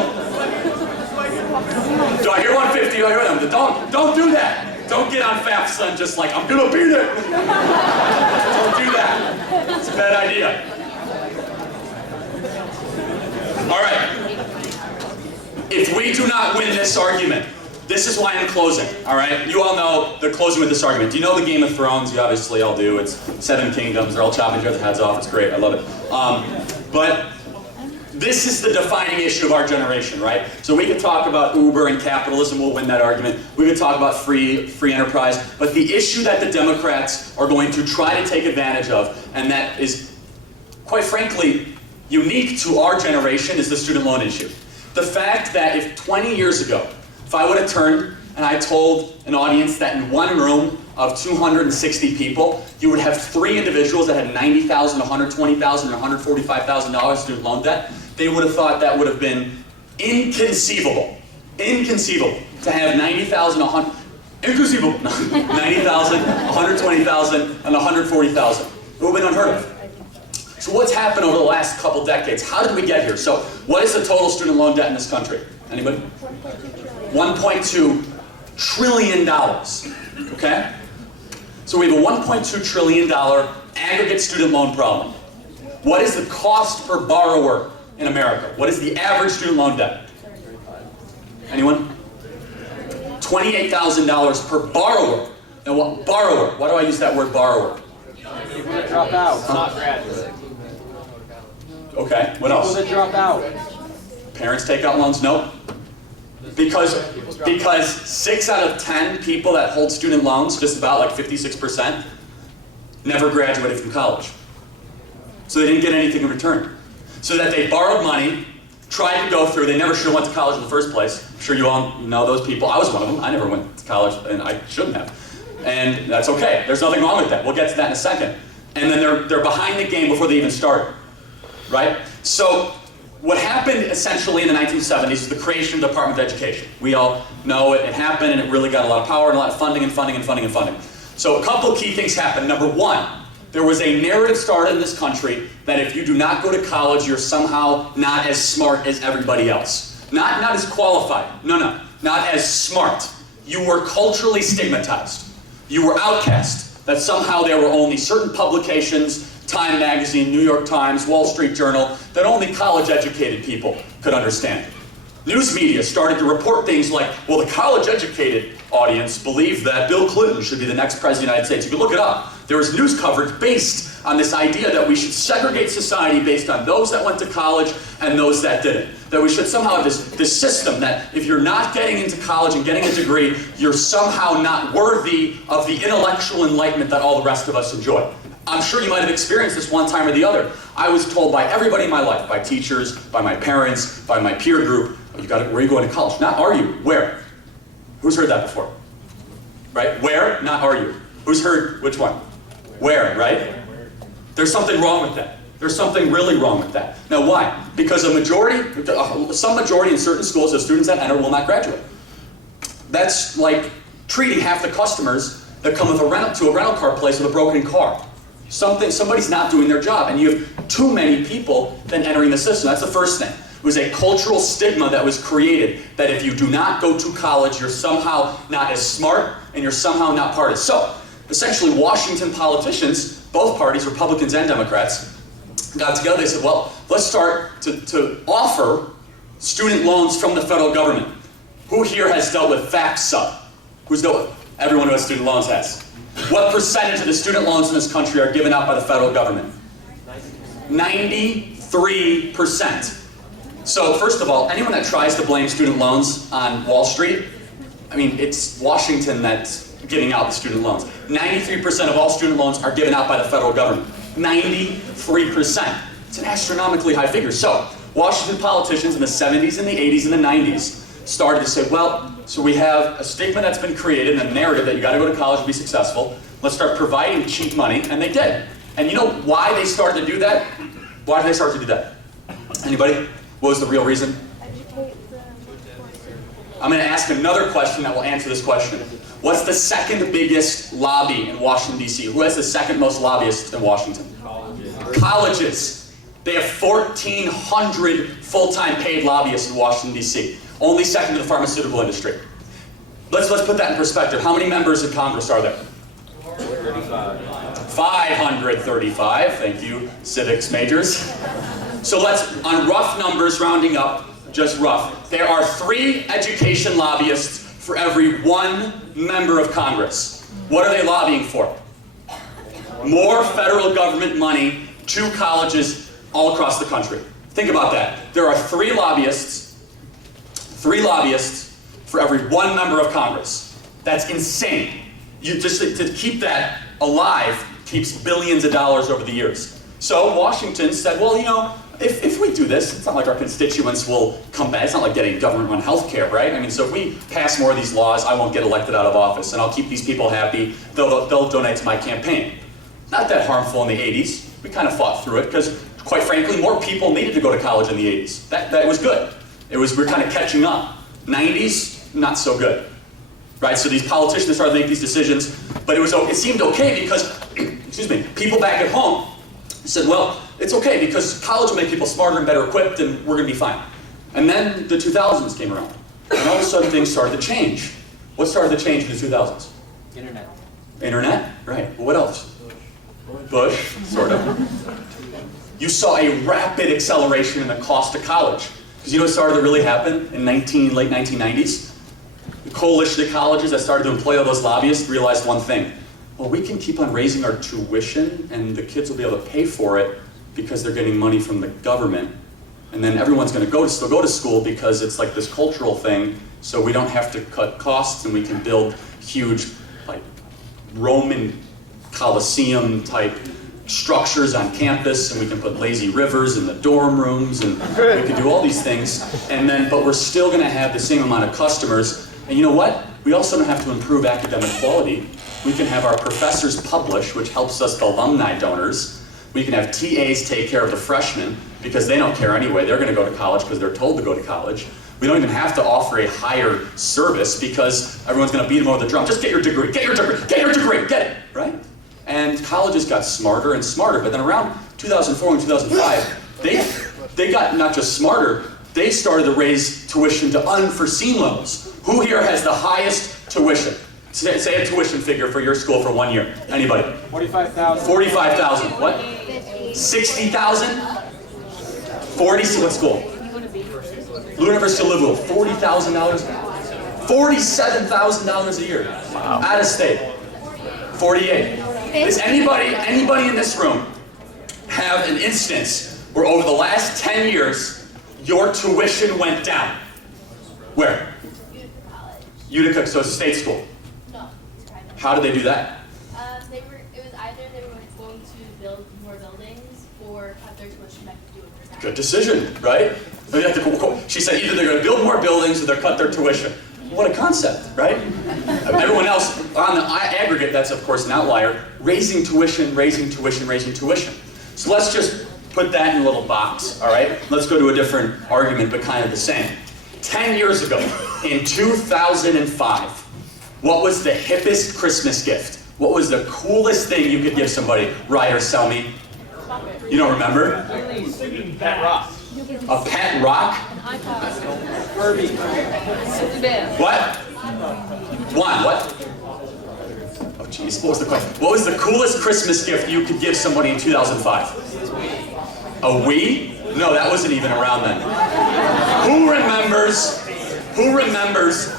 Do I hear 150? Do I hear them? Don't do that. Don't get on FAFSA and just like, I'm gonna beat it. Don't do that. It's a bad idea. All right. If we do not win this argument, this is why I'm closing, all right? You all know the closing with this argument. Do you know the Game of Thrones? You obviously all do. It's 7 kingdoms. They're all chopping each other's heads off. It's great. I love it. But this is the defining issue of our generation, right? So we could talk about Uber and capitalism. We'll win that argument. We could talk about free enterprise. But the issue that the Democrats are going to try to take advantage of, and that is, quite frankly, unique to our generation, is the student loan issue. The fact that if 20 years ago, if I would have turned and I told an audience that in one room of 260 people, you would have 3 individuals that had $90,000, $120,000, or $145,000 student loan debt, they would have thought that would have been inconceivable. Inconceivable to have $90,000, inconceivable, 90,000, 120,000, and 140,000. It would have been unheard of. So what's happened over the last couple decades? How did we get here? So what is the total student loan debt in this country? Anybody? $1.2 trillion, okay? So we have a $1.2 trillion aggregate student loan problem. What is the cost per borrower in America? What is the average student loan debt? Anyone? $28,000 per borrower. Now what, borrower, why do I use that word borrower? People that drop out, not graduate. Okay, what else? People that drop out. Parents take out loans? Nope. Because 6 out of 10 people that hold student loans, just about like 56%, never graduated from college. So they didn't get anything in return. So that they borrowed money, tried to go through, they never should have went to college in the first place. I'm sure you all know those people. I was one of them. I never went to college, and I shouldn't have. And that's okay. There's nothing wrong with that. We'll get to that in a second. And then they're behind the game before they even started, right? So what happened essentially in the 1970s is the creation of the Department of Education. We all know it happened, and it really got a lot of power and a lot of funding and funding and funding and funding. So a couple of key things happened. Number one, there was a narrative started in this country that if you do not go to college, you're somehow not as smart as everybody else. Not as qualified. No. Not as smart. You were culturally stigmatized. You were outcast. That somehow there were only certain publications, Time Magazine, New York Times, Wall Street Journal, that only college-educated people could understand. News media started to report things like, well, the college-educated audience believed that Bill Clinton should be the next president of the United States. You can look it up. There was news coverage based on this idea that we should segregate society based on those that went to college and those that didn't. That we should somehow have this system that if you're not getting into college and getting a degree, you're somehow not worthy of the intellectual enlightenment that all the rest of us enjoy. I'm sure you might have experienced this one time or the other. I was told by everybody in my life, by teachers, by my parents, by my peer group, where are you going to college? Not are you, where? Who's heard that before? Right? Where, not are you. Who's heard which one? Where, right? There's something wrong with that. There's something really wrong with that. Now why? Because some majority in certain schools of students that enter will not graduate. That's like treating half the customers that come with a rental car place with a broken car. Somebody's not doing their job, and you have too many people then entering the system. That's the first thing. It was a cultural stigma that was created that if you do not go to college, you're somehow not as smart and you're somehow not part of it. So, essentially, Washington politicians, both parties, Republicans and Democrats, got together. They said, well, let's start to offer student loans from the federal government. Who here has dealt with FAFSA? Who's dealt with? Everyone who has student loans has. What percentage of the student loans in this country are given out by the federal government? 93%. So first of all, anyone that tries to blame student loans on Wall Street, I mean, it's Washington that's giving out the student loans. 93% of all student loans are given out by the federal government. 93%. It's an astronomically high figure. So Washington politicians in the 70s and the 80s and the 90s started to say, well, so we have a stigma that's been created and a narrative that you got to go to college to be successful. Let's start providing cheap money, and they did. And you know why they started to do that? Why did they start to do that? Anybody? What was the real reason? I'm going to ask another question that will answer this question. What's the second biggest lobby in Washington, D.C.? Who has the second most lobbyists in Washington? Colleges. They have 1,400 full-time paid lobbyists in Washington, D.C. Only second to the pharmaceutical industry. Let's put that in perspective. How many members in Congress are there? 535. Thank you, civics majors. So let's, on rough numbers, rounding up, just rough, there are 3 education lobbyists for every 1 member of Congress. What are they lobbying for? More federal government money to colleges all across the country. Think about that. There are 3 lobbyists for every 1 member of Congress. That's insane. You just to keep that alive keeps billions of dollars over the years. So Washington said, well, you know, if we do this, it's not like our constituents will come back. It's not like getting government-run health care, right? I mean, so if we pass more of these laws, I won't get elected out of office, and I'll keep these people happy. They'll donate to my campaign. Not that harmful in the 80s. We kind of fought through it because, quite frankly, more people needed to go to college in the 80s. That was good. We're kind of catching up. 90s, not so good. Right? So these politicians started to make these decisions, but it seemed okay because, excuse me, people back at home said, well, it's okay because college will make people smarter and better equipped and we're going to be fine. And then the 2000s came around. And all of a sudden things started to change. What started to change in the 2000s? Internet. Internet? Right. Well, what else? Bush, sort of. You saw a rapid acceleration in the cost of college. Because you know what started to really happen in late 1990s? The coalition of colleges that started to employ all those lobbyists realized one thing. Well, we can keep on raising our tuition and the kids will be able to pay for it because they're getting money from the government. And then everyone's going to still go to school because it's like this cultural thing, so we don't have to cut costs and we can build huge, like, Roman Colosseum type structures on campus, and we can put lazy rivers in the dorm rooms, and we can do all these things. But we're still going to have the same amount of customers. And you know what? We also don't have to improve academic quality. We can have our professors publish, which helps us, the alumni donors. We can have TAs take care of the freshmen, because they don't care anyway. They're going to go to college because they're told to go to college. We don't even have to offer a higher service because everyone's going to beat them over the drum. Just get your degree, get your degree, get your degree, get it, right? And colleges got smarter and smarter, but then around 2004 and 2005, they got not just smarter, they started to raise tuition to unforeseen levels. Who here has the highest tuition? Say a tuition figure for your school for 1 year. Anybody? 45,000. 45,000. What? 60,000? 40, what school? University of Louisville. $40,000? $47,000 a year. Wow. Out of state. 48. Does anybody in this room have an instance where over the last 10 years, your tuition went down? Where? Utica, so it's a state school. No, it's private. How did they do that? It was either they were going to build more buildings or cut their tuition back to do it for Good decision, right? She said either they're going to build more buildings or they're cut their tuition. What a concept, right? Everyone else, on the aggregate, that's of course an outlier, raising tuition, raising tuition, raising tuition. So let's just put that in a little box, all right? Let's go to a different argument, but kind of the same. 10 years ago, in 2005, what was the hippest Christmas gift? What was the coolest thing you could give somebody? Write or sell me? You don't remember? Pet rock. A pet rock? Herbie. What? One, what? Oh jeez, what was the question? What was the coolest Christmas gift you could give somebody in 2005? A Wii? No, that wasn't even around then. Who remembers? Who remembers?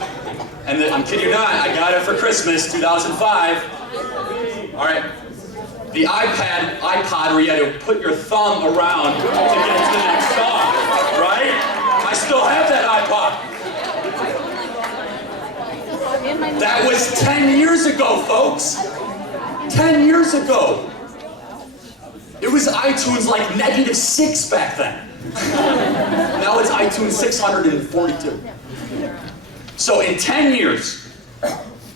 And I'm kidding you not, I got it for Christmas, 2005. All right. The iPod where you had to put your thumb around to get to the next song, right? I still have that iPod. That was 10 years ago, folks. 10 years ago. It was iTunes like -6 back then. Now it's iTunes 642. So in 10 years,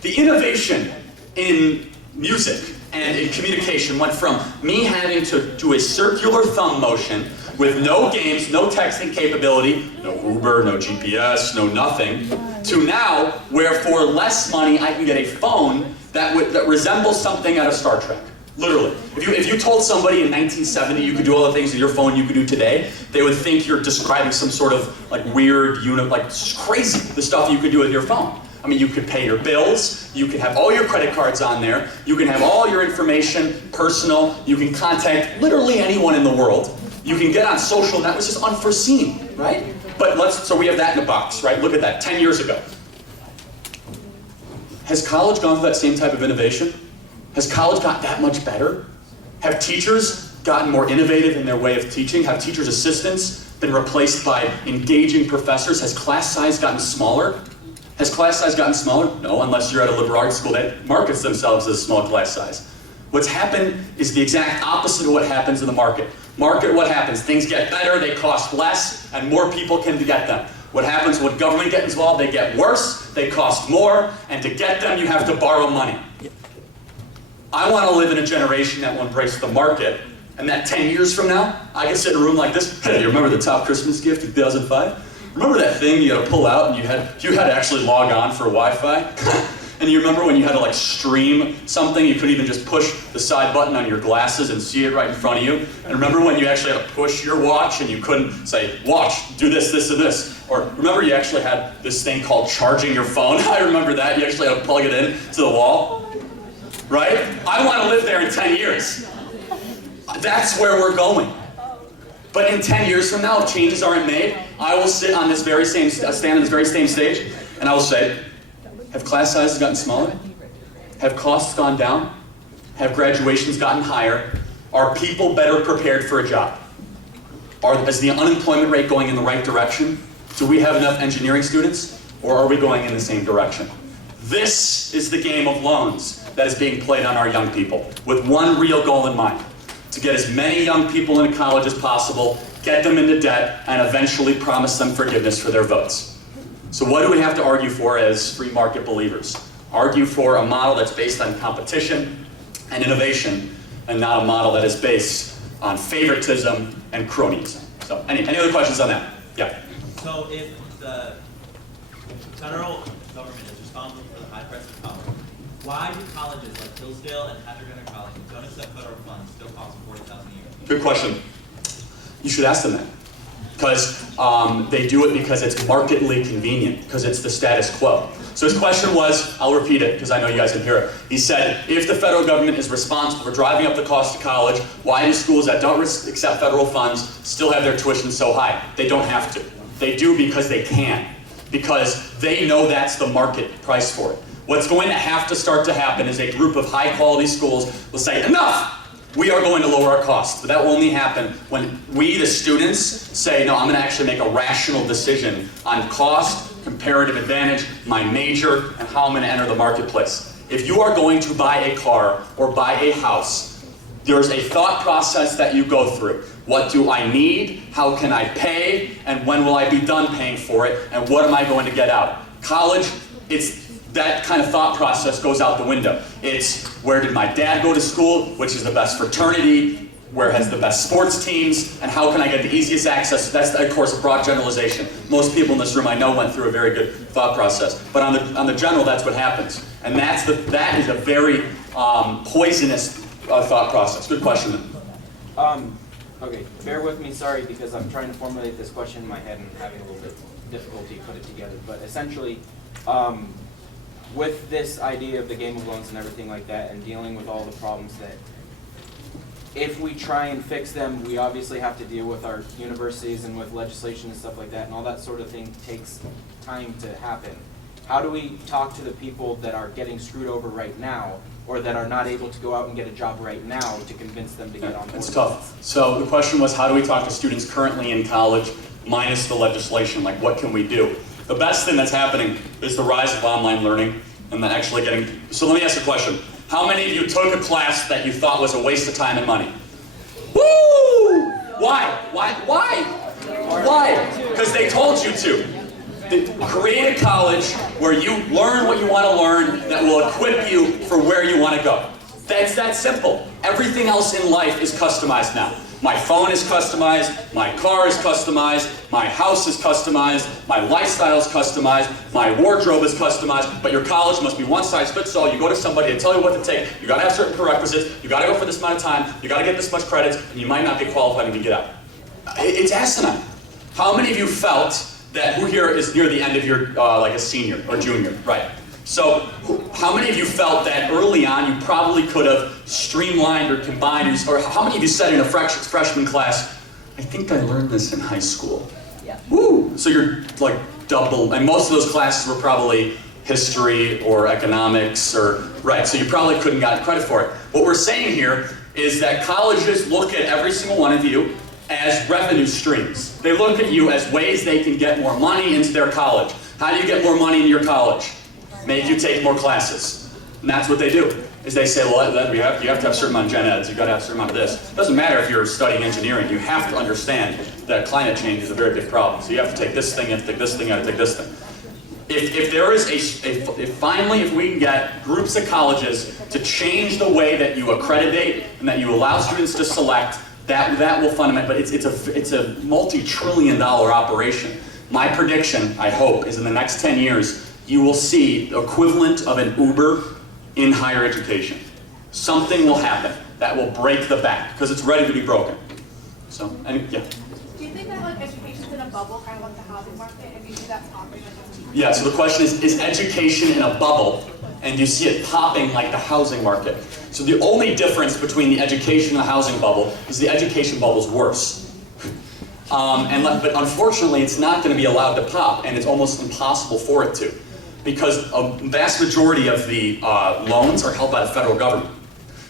the innovation in music and in communication went from me having to do a circular thumb motion with no games, no texting capability, no Uber, no GPS, no nothing, to now where for less money I can get a phone that resembles something out of Star Trek. Literally. If you told somebody in 1970 you could do all the things with your phone you could do today, they would think you're describing some sort of like weird like it's crazy, the stuff you could do with your phone. I mean, you could pay your bills, you could have all your credit cards on there, you can have all your information personal, you can contact literally anyone in the world, you can get on social networks, it's just unforeseen, right? But so we have that in the box, right? Look at that, 10 years ago. Has college gone through that same type of innovation? Has college got that much better? Have teachers gotten more innovative in their way of teaching? Have teachers' assistants been replaced by engaging professors? Has class size gotten smaller? Has class size gotten smaller? No, unless you're at a liberal arts school that markets themselves as small class size. What's happened is the exact opposite of what happens in the market. Market, what happens? Things get better, they cost less, and more people can get them. What happens when government gets involved? They get worse, they cost more, and to get them you have to borrow money. I want to live in a generation that will embrace the market, and that 10 years from now, I can sit in a room like this. Hey, you remember the top Christmas gift in 2005? Remember that thing you had to pull out and you had to actually log on for Wi-Fi? And you remember when you had to like stream something, you couldn't even just push the side button on your glasses and see it right in front of you? And remember when you actually had to push your watch and you couldn't say, watch, do this, this, and this? Or remember you actually had this thing called charging your phone? I remember that, you actually had to plug it in to the wall. Right? I want to live there in 10 years. That's where we're going. But in 10 years from now, if changes aren't made, I will sit on this very same, stand on this very same stage, and I will say, have class sizes gotten smaller? Have costs gone down? Have graduations gotten higher? Are people better prepared for a job? Is the unemployment rate going in the right direction? Do we have enough engineering students? Or are we going in the same direction? This is the game of loans that is being played on our young people, with one real goal in mind: to get as many young people into college as possible, get them into debt, and eventually promise them forgiveness for their votes. So what do we have to argue for as free market believers? Argue for a model that's based on competition and innovation, and not a model that is based on favoritism and cronyism. So any other questions on that? Yeah. So if the federal government is responsible for the high price of college, why do colleges like Hillsdale and Hatcher College that don't accept federal funds still cost $40,000 a year? Good question. You should ask them that. Because they do it because it's markedly convenient, because it's the status quo. So his question was, I'll repeat it because I know you guys can hear it. He said, if the federal government is responsible for driving up the cost of college, why do schools that don't accept federal funds still have their tuition so high? They don't have to. They do because they can. Because they know that's the market price for it. What's going to have to start to happen is a group of high-quality schools will say, enough! We are going to lower our costs. But that will only happen when we, the students, say, no, I'm going to actually make a rational decision on cost, comparative advantage, my major, and how I'm going to enter the marketplace. If you are going to buy a car or buy a house, there's a thought process that you go through. What do I need? How can I pay? And when will I be done paying for it? And what am I going to get out? College, it's that kind of thought process goes out the window. It's where did my dad go to school, which is the best fraternity, where has the best sports teams, and how can I get the easiest access? That's, of course, a broad generalization. Most people in this room I know went through a very good thought process. But on the general, that's what happens. And that is a very poisonous thought process. Good question. Okay, bear with me, sorry, because I'm trying to formulate this question in my head and having a little bit difficulty put it together. But essentially, with this idea of the game of loans and everything like that, and dealing with all the problems that, if we try and fix them, we obviously have to deal with our universities and with legislation and stuff like that, and all that sort of thing takes time to happen. How do we talk to the people that are getting screwed over right now, or that are not able to go out and get a job right now, to convince them to get on board? It's tough. So the question was, how do we talk to students currently in college, minus the legislation? Like, what can we do? The best thing that's happening is the rise of online learning, and then actually getting. So let me ask a question. How many of you took a class that you thought was a waste of time and money? Woo! Why? Why? Because they told you to. Create a college where you learn what you want to learn that will equip you for where you want to go. That's that simple. Everything else in life is customized now. My phone is customized, my car is customized, my house is customized, my lifestyle is customized, my wardrobe is customized, but your college must be one size fits all. You go to somebody to tell you what to take, you gotta have certain prerequisites, you gotta go for this amount of time, you gotta get this much credits, and you might not get qualified to get out. It's asinine. How many of you felt that, who here is near the end of your, like a senior or junior, right? So, how many of you felt that early on you probably could have streamlined or combined, or how many of you said in a freshman class, I think I learned this in high school? Yeah. Woo! So you're like double, and most of those classes were probably history or economics or, right, so you probably couldn't get credit for it. What we're saying here is that colleges look at every single one of you as revenue streams. They look at you as ways they can get more money into their college. How do you get more money in your college? Make you take more classes. And that's what they do, is they say, well, you have to have a certain amount of gen eds, you've got to have a certain amount of this. It doesn't matter if you're studying engineering, you have to understand that climate change is a very big problem. So you have to take this thing, you have to take this thing, you have to take this thing. If there is if we can get groups of colleges to change the way that you accreditate and that you allow students to select, that will fundamentally, but it's a multi-trillion-dollar operation. My prediction, I hope, is in the next 10 years, you will see the equivalent of an Uber in higher education. Something will happen that will break the back, because it's ready to be broken. So, yeah. Do you think that like education's in a bubble, kind of like the housing market, and you see that popping? Yeah, so the question is education in a bubble, and you see it popping like the housing market? So the only difference between the education and the housing bubble is the education bubble's worse. But unfortunately, it's not going to be allowed to pop, and it's almost impossible for it to, because a vast majority of the loans are held by the federal government.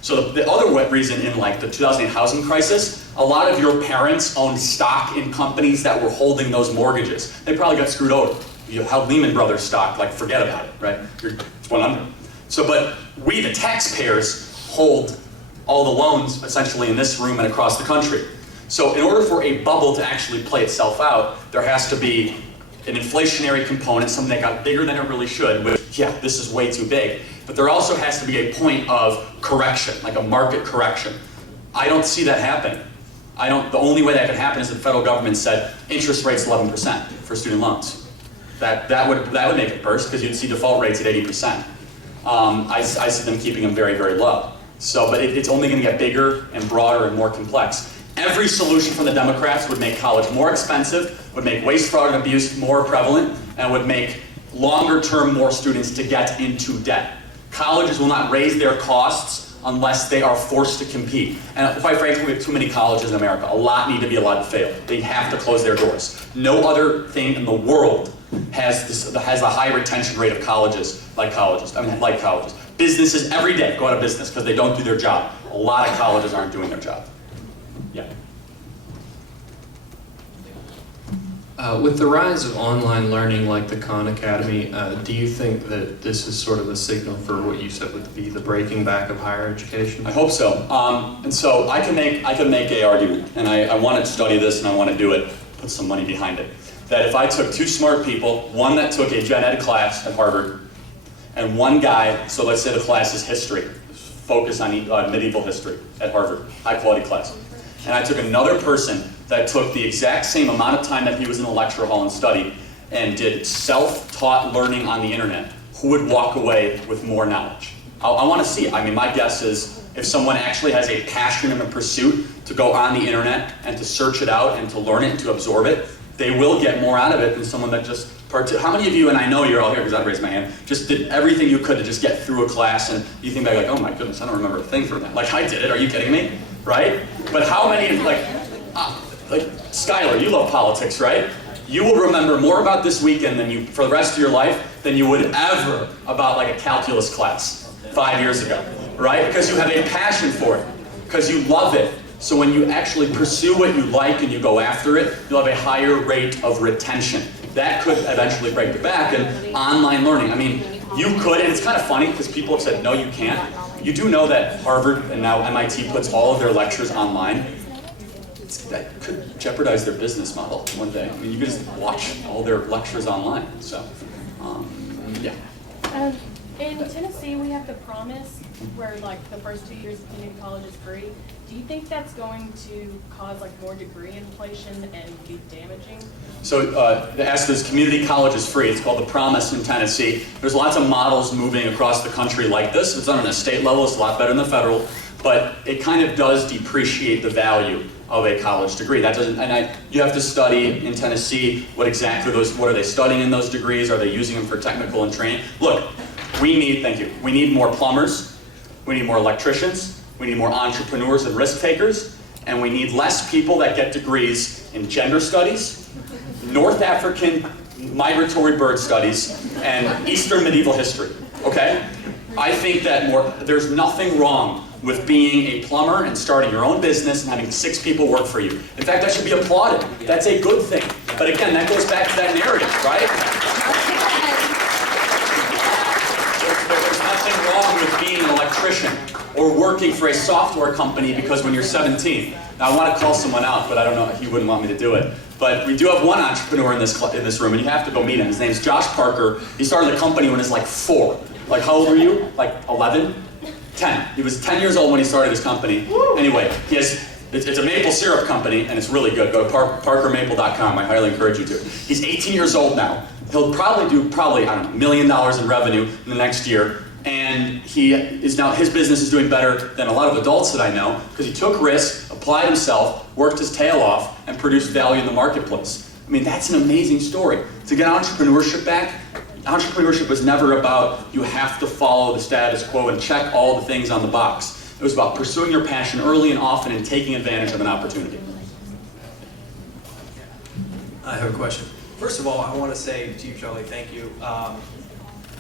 So the other reason in like the 2008 housing crisis, a lot of your parents owned stock in companies that were holding those mortgages. They probably got screwed over. You held Lehman Brothers stock, like forget about it, right? It's went under. So, but we, the taxpayers, hold all the loans essentially in this room and across the country. So in order for a bubble to actually play itself out, there has to be an inflationary component, something that got bigger than it really should, which, yeah, this is way too big. But there also has to be a point of correction, like a market correction. I don't see that happening. The only way that could happen is if the federal government said interest rates 11% for student loans. That would make it burst, because you'd see default rates at 80%. I see them keeping them very, very low. So, but it's only going to get bigger and broader and more complex. Every solution from the Democrats would make college more expensive, would make waste, fraud, and abuse more prevalent, and would make longer term more students to get into debt. Colleges will not raise their costs unless they are forced to compete. And quite frankly, we have too many colleges in America. A lot need to be allowed to fail. They have to close their doors. No other thing in the world has a high retention rate of colleges like colleges. Businesses every day go out of business because they don't do their job. A lot of colleges aren't doing their job. Yeah. With the rise of online learning like the Khan Academy, do you think that this is sort of a signal for what you said would be the breaking back of higher education? I hope so. And so I can make a argument, and I want to study this and I want to do it, put some money behind it, that if I took two smart people, one that took a gen ed class at Harvard, and one guy, so let's say the class is history, focus on medieval history at Harvard, high quality class. And I took another person that took the exact same amount of time that he was in the lecture hall and studied and did self-taught learning on the internet, who would walk away with more knowledge? I want to see it. I mean, my guess is if someone actually has a passion and a pursuit to go on the internet and to search it out and to learn it and to absorb it, they will get more out of it than someone that just how many of you, and I know you're all here because I'd raise my hand, just did everything you could to just get through a class and you think back like, oh my goodness, I don't remember a thing from that. Like I did it, are you kidding me? Right? But how many, like Skylar, you love politics, right? You will remember more about this weekend than you, for the rest of your life, than you would ever about like a calculus class 5 years ago, right? Because you have a passion for it, because you love it. So when you actually pursue what you like and you go after it, you'll have a higher rate of retention. That could eventually break the back. And online learning, I mean, you could, and it's kind of funny because people have said, no, you can't. You do know that Harvard and now MIT puts all of their lectures online. That could jeopardize their business model one day. I mean, you could just watch all their lectures online. So, yeah. In Tennessee, we have the promise where like the first 2 years of community college is free. Do you think that's going to cause like more degree inflation and be damaging? So as this community college is free, it's called the Promise in Tennessee. There's lots of models moving across the country like this. If it's done on a state level, it's a lot better than the federal, but it kind of does depreciate the value of a college degree. That doesn't, you have to study in Tennessee what are they studying in those degrees? Are they using them for technical and training? Look, we need more plumbers, we need more electricians, we need more entrepreneurs and risk takers, and we need less people that get degrees in gender studies, North African migratory bird studies, and Eastern medieval history, okay? I think that there's nothing wrong with being a plumber and starting your own business and having 6 people work for you. In fact, that should be applauded. That's a good thing. But again, that goes back to that narrative, right? There's nothing wrong with being an electrician or working for a software company because when you're 17. Now I want to call someone out, but I don't know, he wouldn't want me to do it. But we do have one entrepreneur in this room, and you have to go meet him. His name's Josh Parker. He started the company when he was like 4. Like, how old were you? Like 11? 10. He was 10 years old when he started his company. Anyway, it's a maple syrup company, and it's really good. Go to parkermaple.com. I highly encourage you to. He's 18 years old now. He'll probably do I don't know, $1 million in revenue in the next year. And his business is doing better than a lot of adults that I know because he took risks, applied himself, worked his tail off, and produced value in the marketplace. I mean, that's an amazing story. To get entrepreneurship back, entrepreneurship was never about you have to follow the status quo and check all the things on the box. It was about pursuing your passion early and often and taking advantage of an opportunity. I have a question. First of all, I want to say to you, Charli, thank you.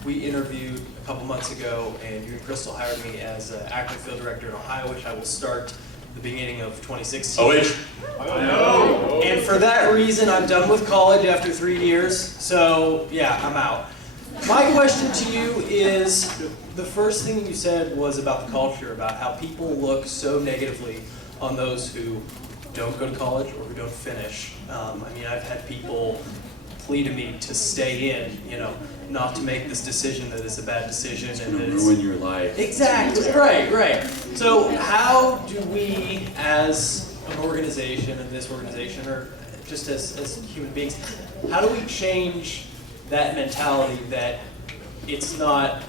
We interviewed a couple months ago, and you and Crystal hired me as acting field director in Ohio, which I will start the beginning of 2016. Oh, and for that reason, I'm done with college after 3 years. So yeah, I'm out. My question to you is, the first thing you said was about the culture, about how people look so negatively on those who don't go to college or who don't finish. I mean, I've had people plea to me to stay in, not to make this decision that it's a bad decision. It's going to ruin your life. Exactly, right. So how do we, as an organization, and this organization, or just as human beings, how do we change that mentality that it's not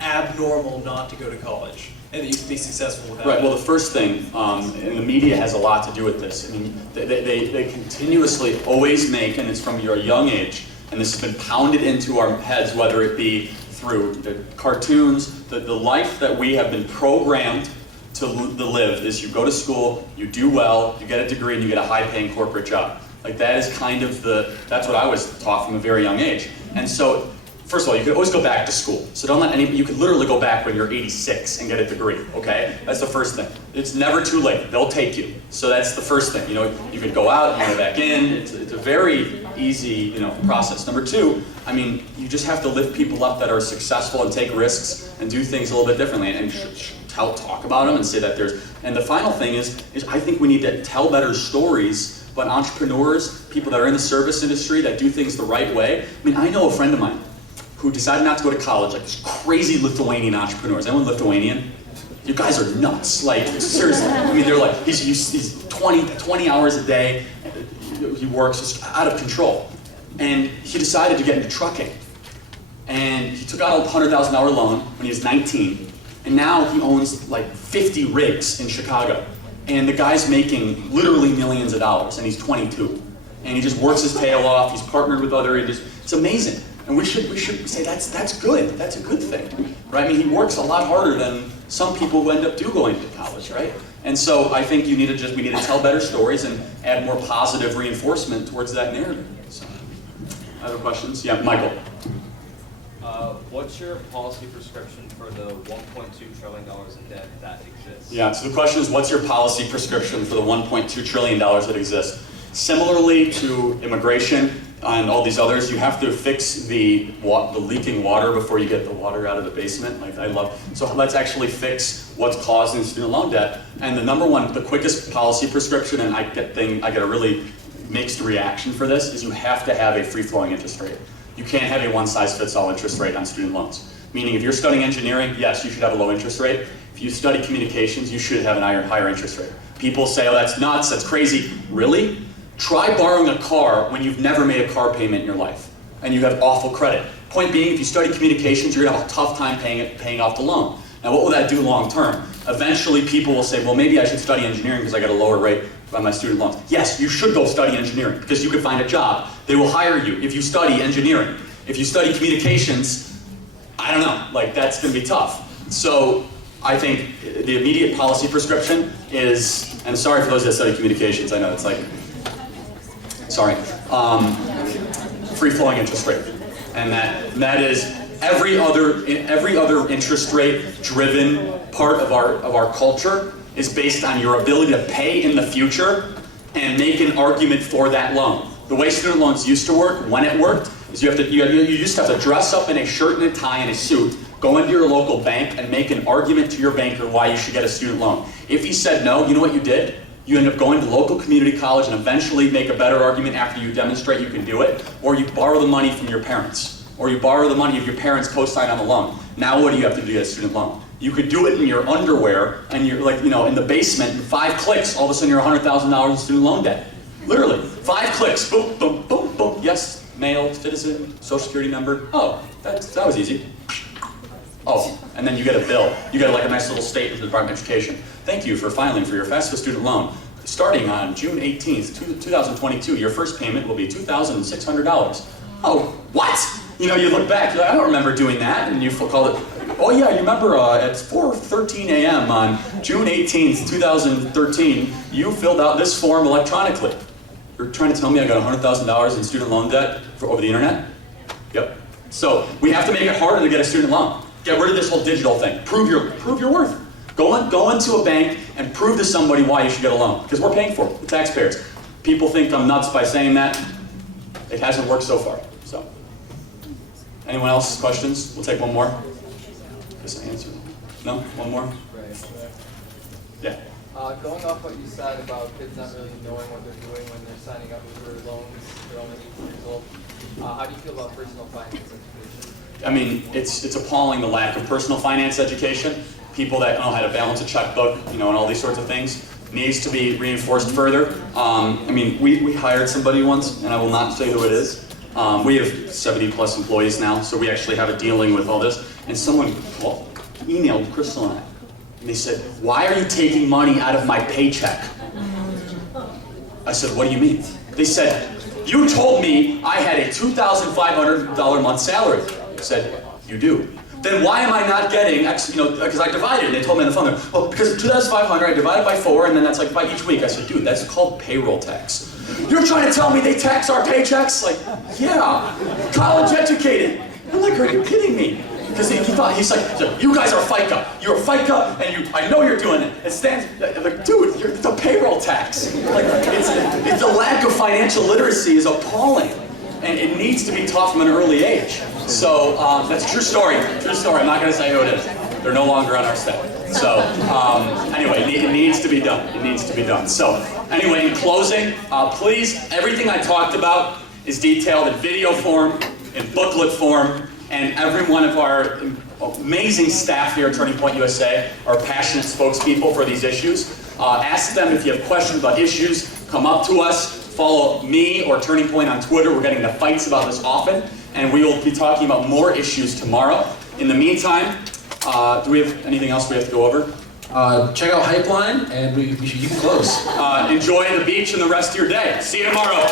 abnormal not to go to college and that you can be successful without it? Right, well the first thing, and the media has a lot to do with this, I mean, they continuously always make, and it's from your young age, and this has been pounded into our heads, whether it be through the cartoons, the life that we have been programmed to live is you go to school, you do well, you get a degree, and you get a high-paying corporate job. Like that is kind of that's what I was taught from a very young age. And so, first of all, you could always go back to school. So don't let you could literally go back when you're 86 and get a degree, okay? That's the first thing. It's never too late. They'll take you. So that's the first thing. You could go out, you go back in. It's a very easy, process. Number 2, I mean, you just have to lift people up that are successful and take risks and do things a little bit differently and talk about them and say that and the final thing is I think we need to tell better stories but entrepreneurs, people that are in the service industry that do things the right way. I mean, I know a friend of mine who decided not to go to college, like this crazy Lithuanian entrepreneurs. Anyone Lithuanian? You guys are nuts. Like, seriously. I mean, they're like, he's 20 hours a day. He works just out of control. And he decided to get into trucking. And he took out a $100,000 loan when he was 19. And now he owns like 50 rigs in Chicago. And the guy's making literally millions of dollars, and he's 22. And he just works his tail off. He's partnered with other industries. It's amazing. And we should say that's good. That's a good thing, right? I mean, he works a lot harder than some people who end up going to college, right? And so I think we need to tell better stories and add more positive reinforcement towards that narrative. So, other questions? Yeah, Michael. What's your policy prescription for the $1.2 trillion in debt that exists? Yeah, so the question is, what's your policy prescription for the $1.2 trillion that exists? Similarly to immigration and all these others, you have to fix the leaking water before you get the water out of the basement. So let's actually fix what's causing student loan debt. And the number one, the quickest policy prescription, and I get a really mixed reaction for this, is you have to have a free-flowing interest rate. You can't have a one-size-fits-all interest rate on student loans. Meaning if you're studying engineering, yes, you should have a low interest rate. If you study communications, you should have an higher interest rate. People say, oh, that's nuts, that's crazy. Really? Try borrowing a car when you've never made a car payment in your life and you have awful credit. Point being, if you study communications, you're gonna have a tough time paying off the loan. Now, what will that do long term? Eventually, people will say, well, maybe I should study engineering because I got a lower rate on my student loans. Yes, you should go study engineering because you can find a job. They will hire you if you study engineering. If you study communications, I don't know, like that's gonna be tough. So I think the immediate policy prescription is, and sorry for those that study communications, I know it's like, sorry, free-flowing interest rate. And that is every other interest rate driven part of our culture is based on your ability to pay in the future and make an argument for that loan. The way student loans used to work, when it worked, is you used to have to dress up in a shirt and a tie and a suit, go into your local bank and make an argument to your banker why you should get a student loan. If he said no, you know what you did? You end up going to local community college and eventually make a better argument after you demonstrate you can do it, or you borrow the money from your parents, or you borrow the money of your parents co-sign on the loan. Now what do you have to do to get a student loan? You could do it in your underwear and you're like, in the basement, in 5 clicks, all of a sudden you're $100,000 in student loan debt. Literally, 5 clicks, boom, boom, boom, boom, yes, male, citizen, social security number. Oh, that was easy. Oh, and then you get a bill. You get like a nice little statement from the Department of Education. Thank you for filing for your FAFSA student loan. Starting on June 18th, 2022, your first payment will be $2,600. Oh, what? You look back, you're like, I don't remember doing that. And you call it, oh yeah, you remember at 4:13 a.m. on June 18th, 2013, you filled out this form electronically. You're trying to tell me I got $100,000 in student loan debt over the internet? Yep. So we have to make it harder to get a student loan. Get rid of this whole digital thing. Prove your worth. Go into a bank and prove to somebody why you should get a loan. Because we're paying for it, the taxpayers. People think I'm nuts by saying that. It hasn't worked so far. So, anyone else? Questions? We'll take one more. Guess I answered. No? One more? Right. Yeah. Going off what you said about kids not really knowing what they're doing when they're signing up for loans, they're only 18 years old. How do you feel about personal finance education? I mean, it's appalling the lack of personal finance education. People that know how to balance a checkbook, and all these sorts of things, needs to be reinforced further. I mean, we hired somebody once, and I will not say who it is. We have 70 plus employees now, so we actually have a dealing with all this. And someone emailed Crystal and I, and they said, "Why are you taking money out of my paycheck?" I said, "What do you mean?" They said, "You told me I had a $2,500 a month salary." I said, "You do." Then why am I not getting X, because I divided, and they told me on the phone, well, because of 2,500, I divided by 4, and then that's like by each week. I said, dude, that's called payroll tax. You're trying to tell me they tax our paychecks? Like, yeah, college educated. I'm like, are you kidding me? Because he's like, you guys are FICA. You're FICA, and I know you're doing it. It stands, like, dude, it's a payroll tax. Like, it's the lack of financial literacy is appalling. And it needs to be taught from an early age. So that's a true story. True story. I'm not going to say who it is. They're no longer on our staff. So anyway, it needs to be done. It needs to be done. So anyway, in closing, please, everything I talked about is detailed in video form, in booklet form, and every one of our amazing staff here at Turning Point USA are passionate spokespeople for these issues. Ask them if you have questions about issues, come up to us, follow me or Turning Point on Twitter. We're getting into fights about this often, and we will be talking about more issues tomorrow. In the meantime, do we have anything else we have to go over? Check out Hypeline, and you can close. Enjoy the beach and the rest of your day. See you tomorrow.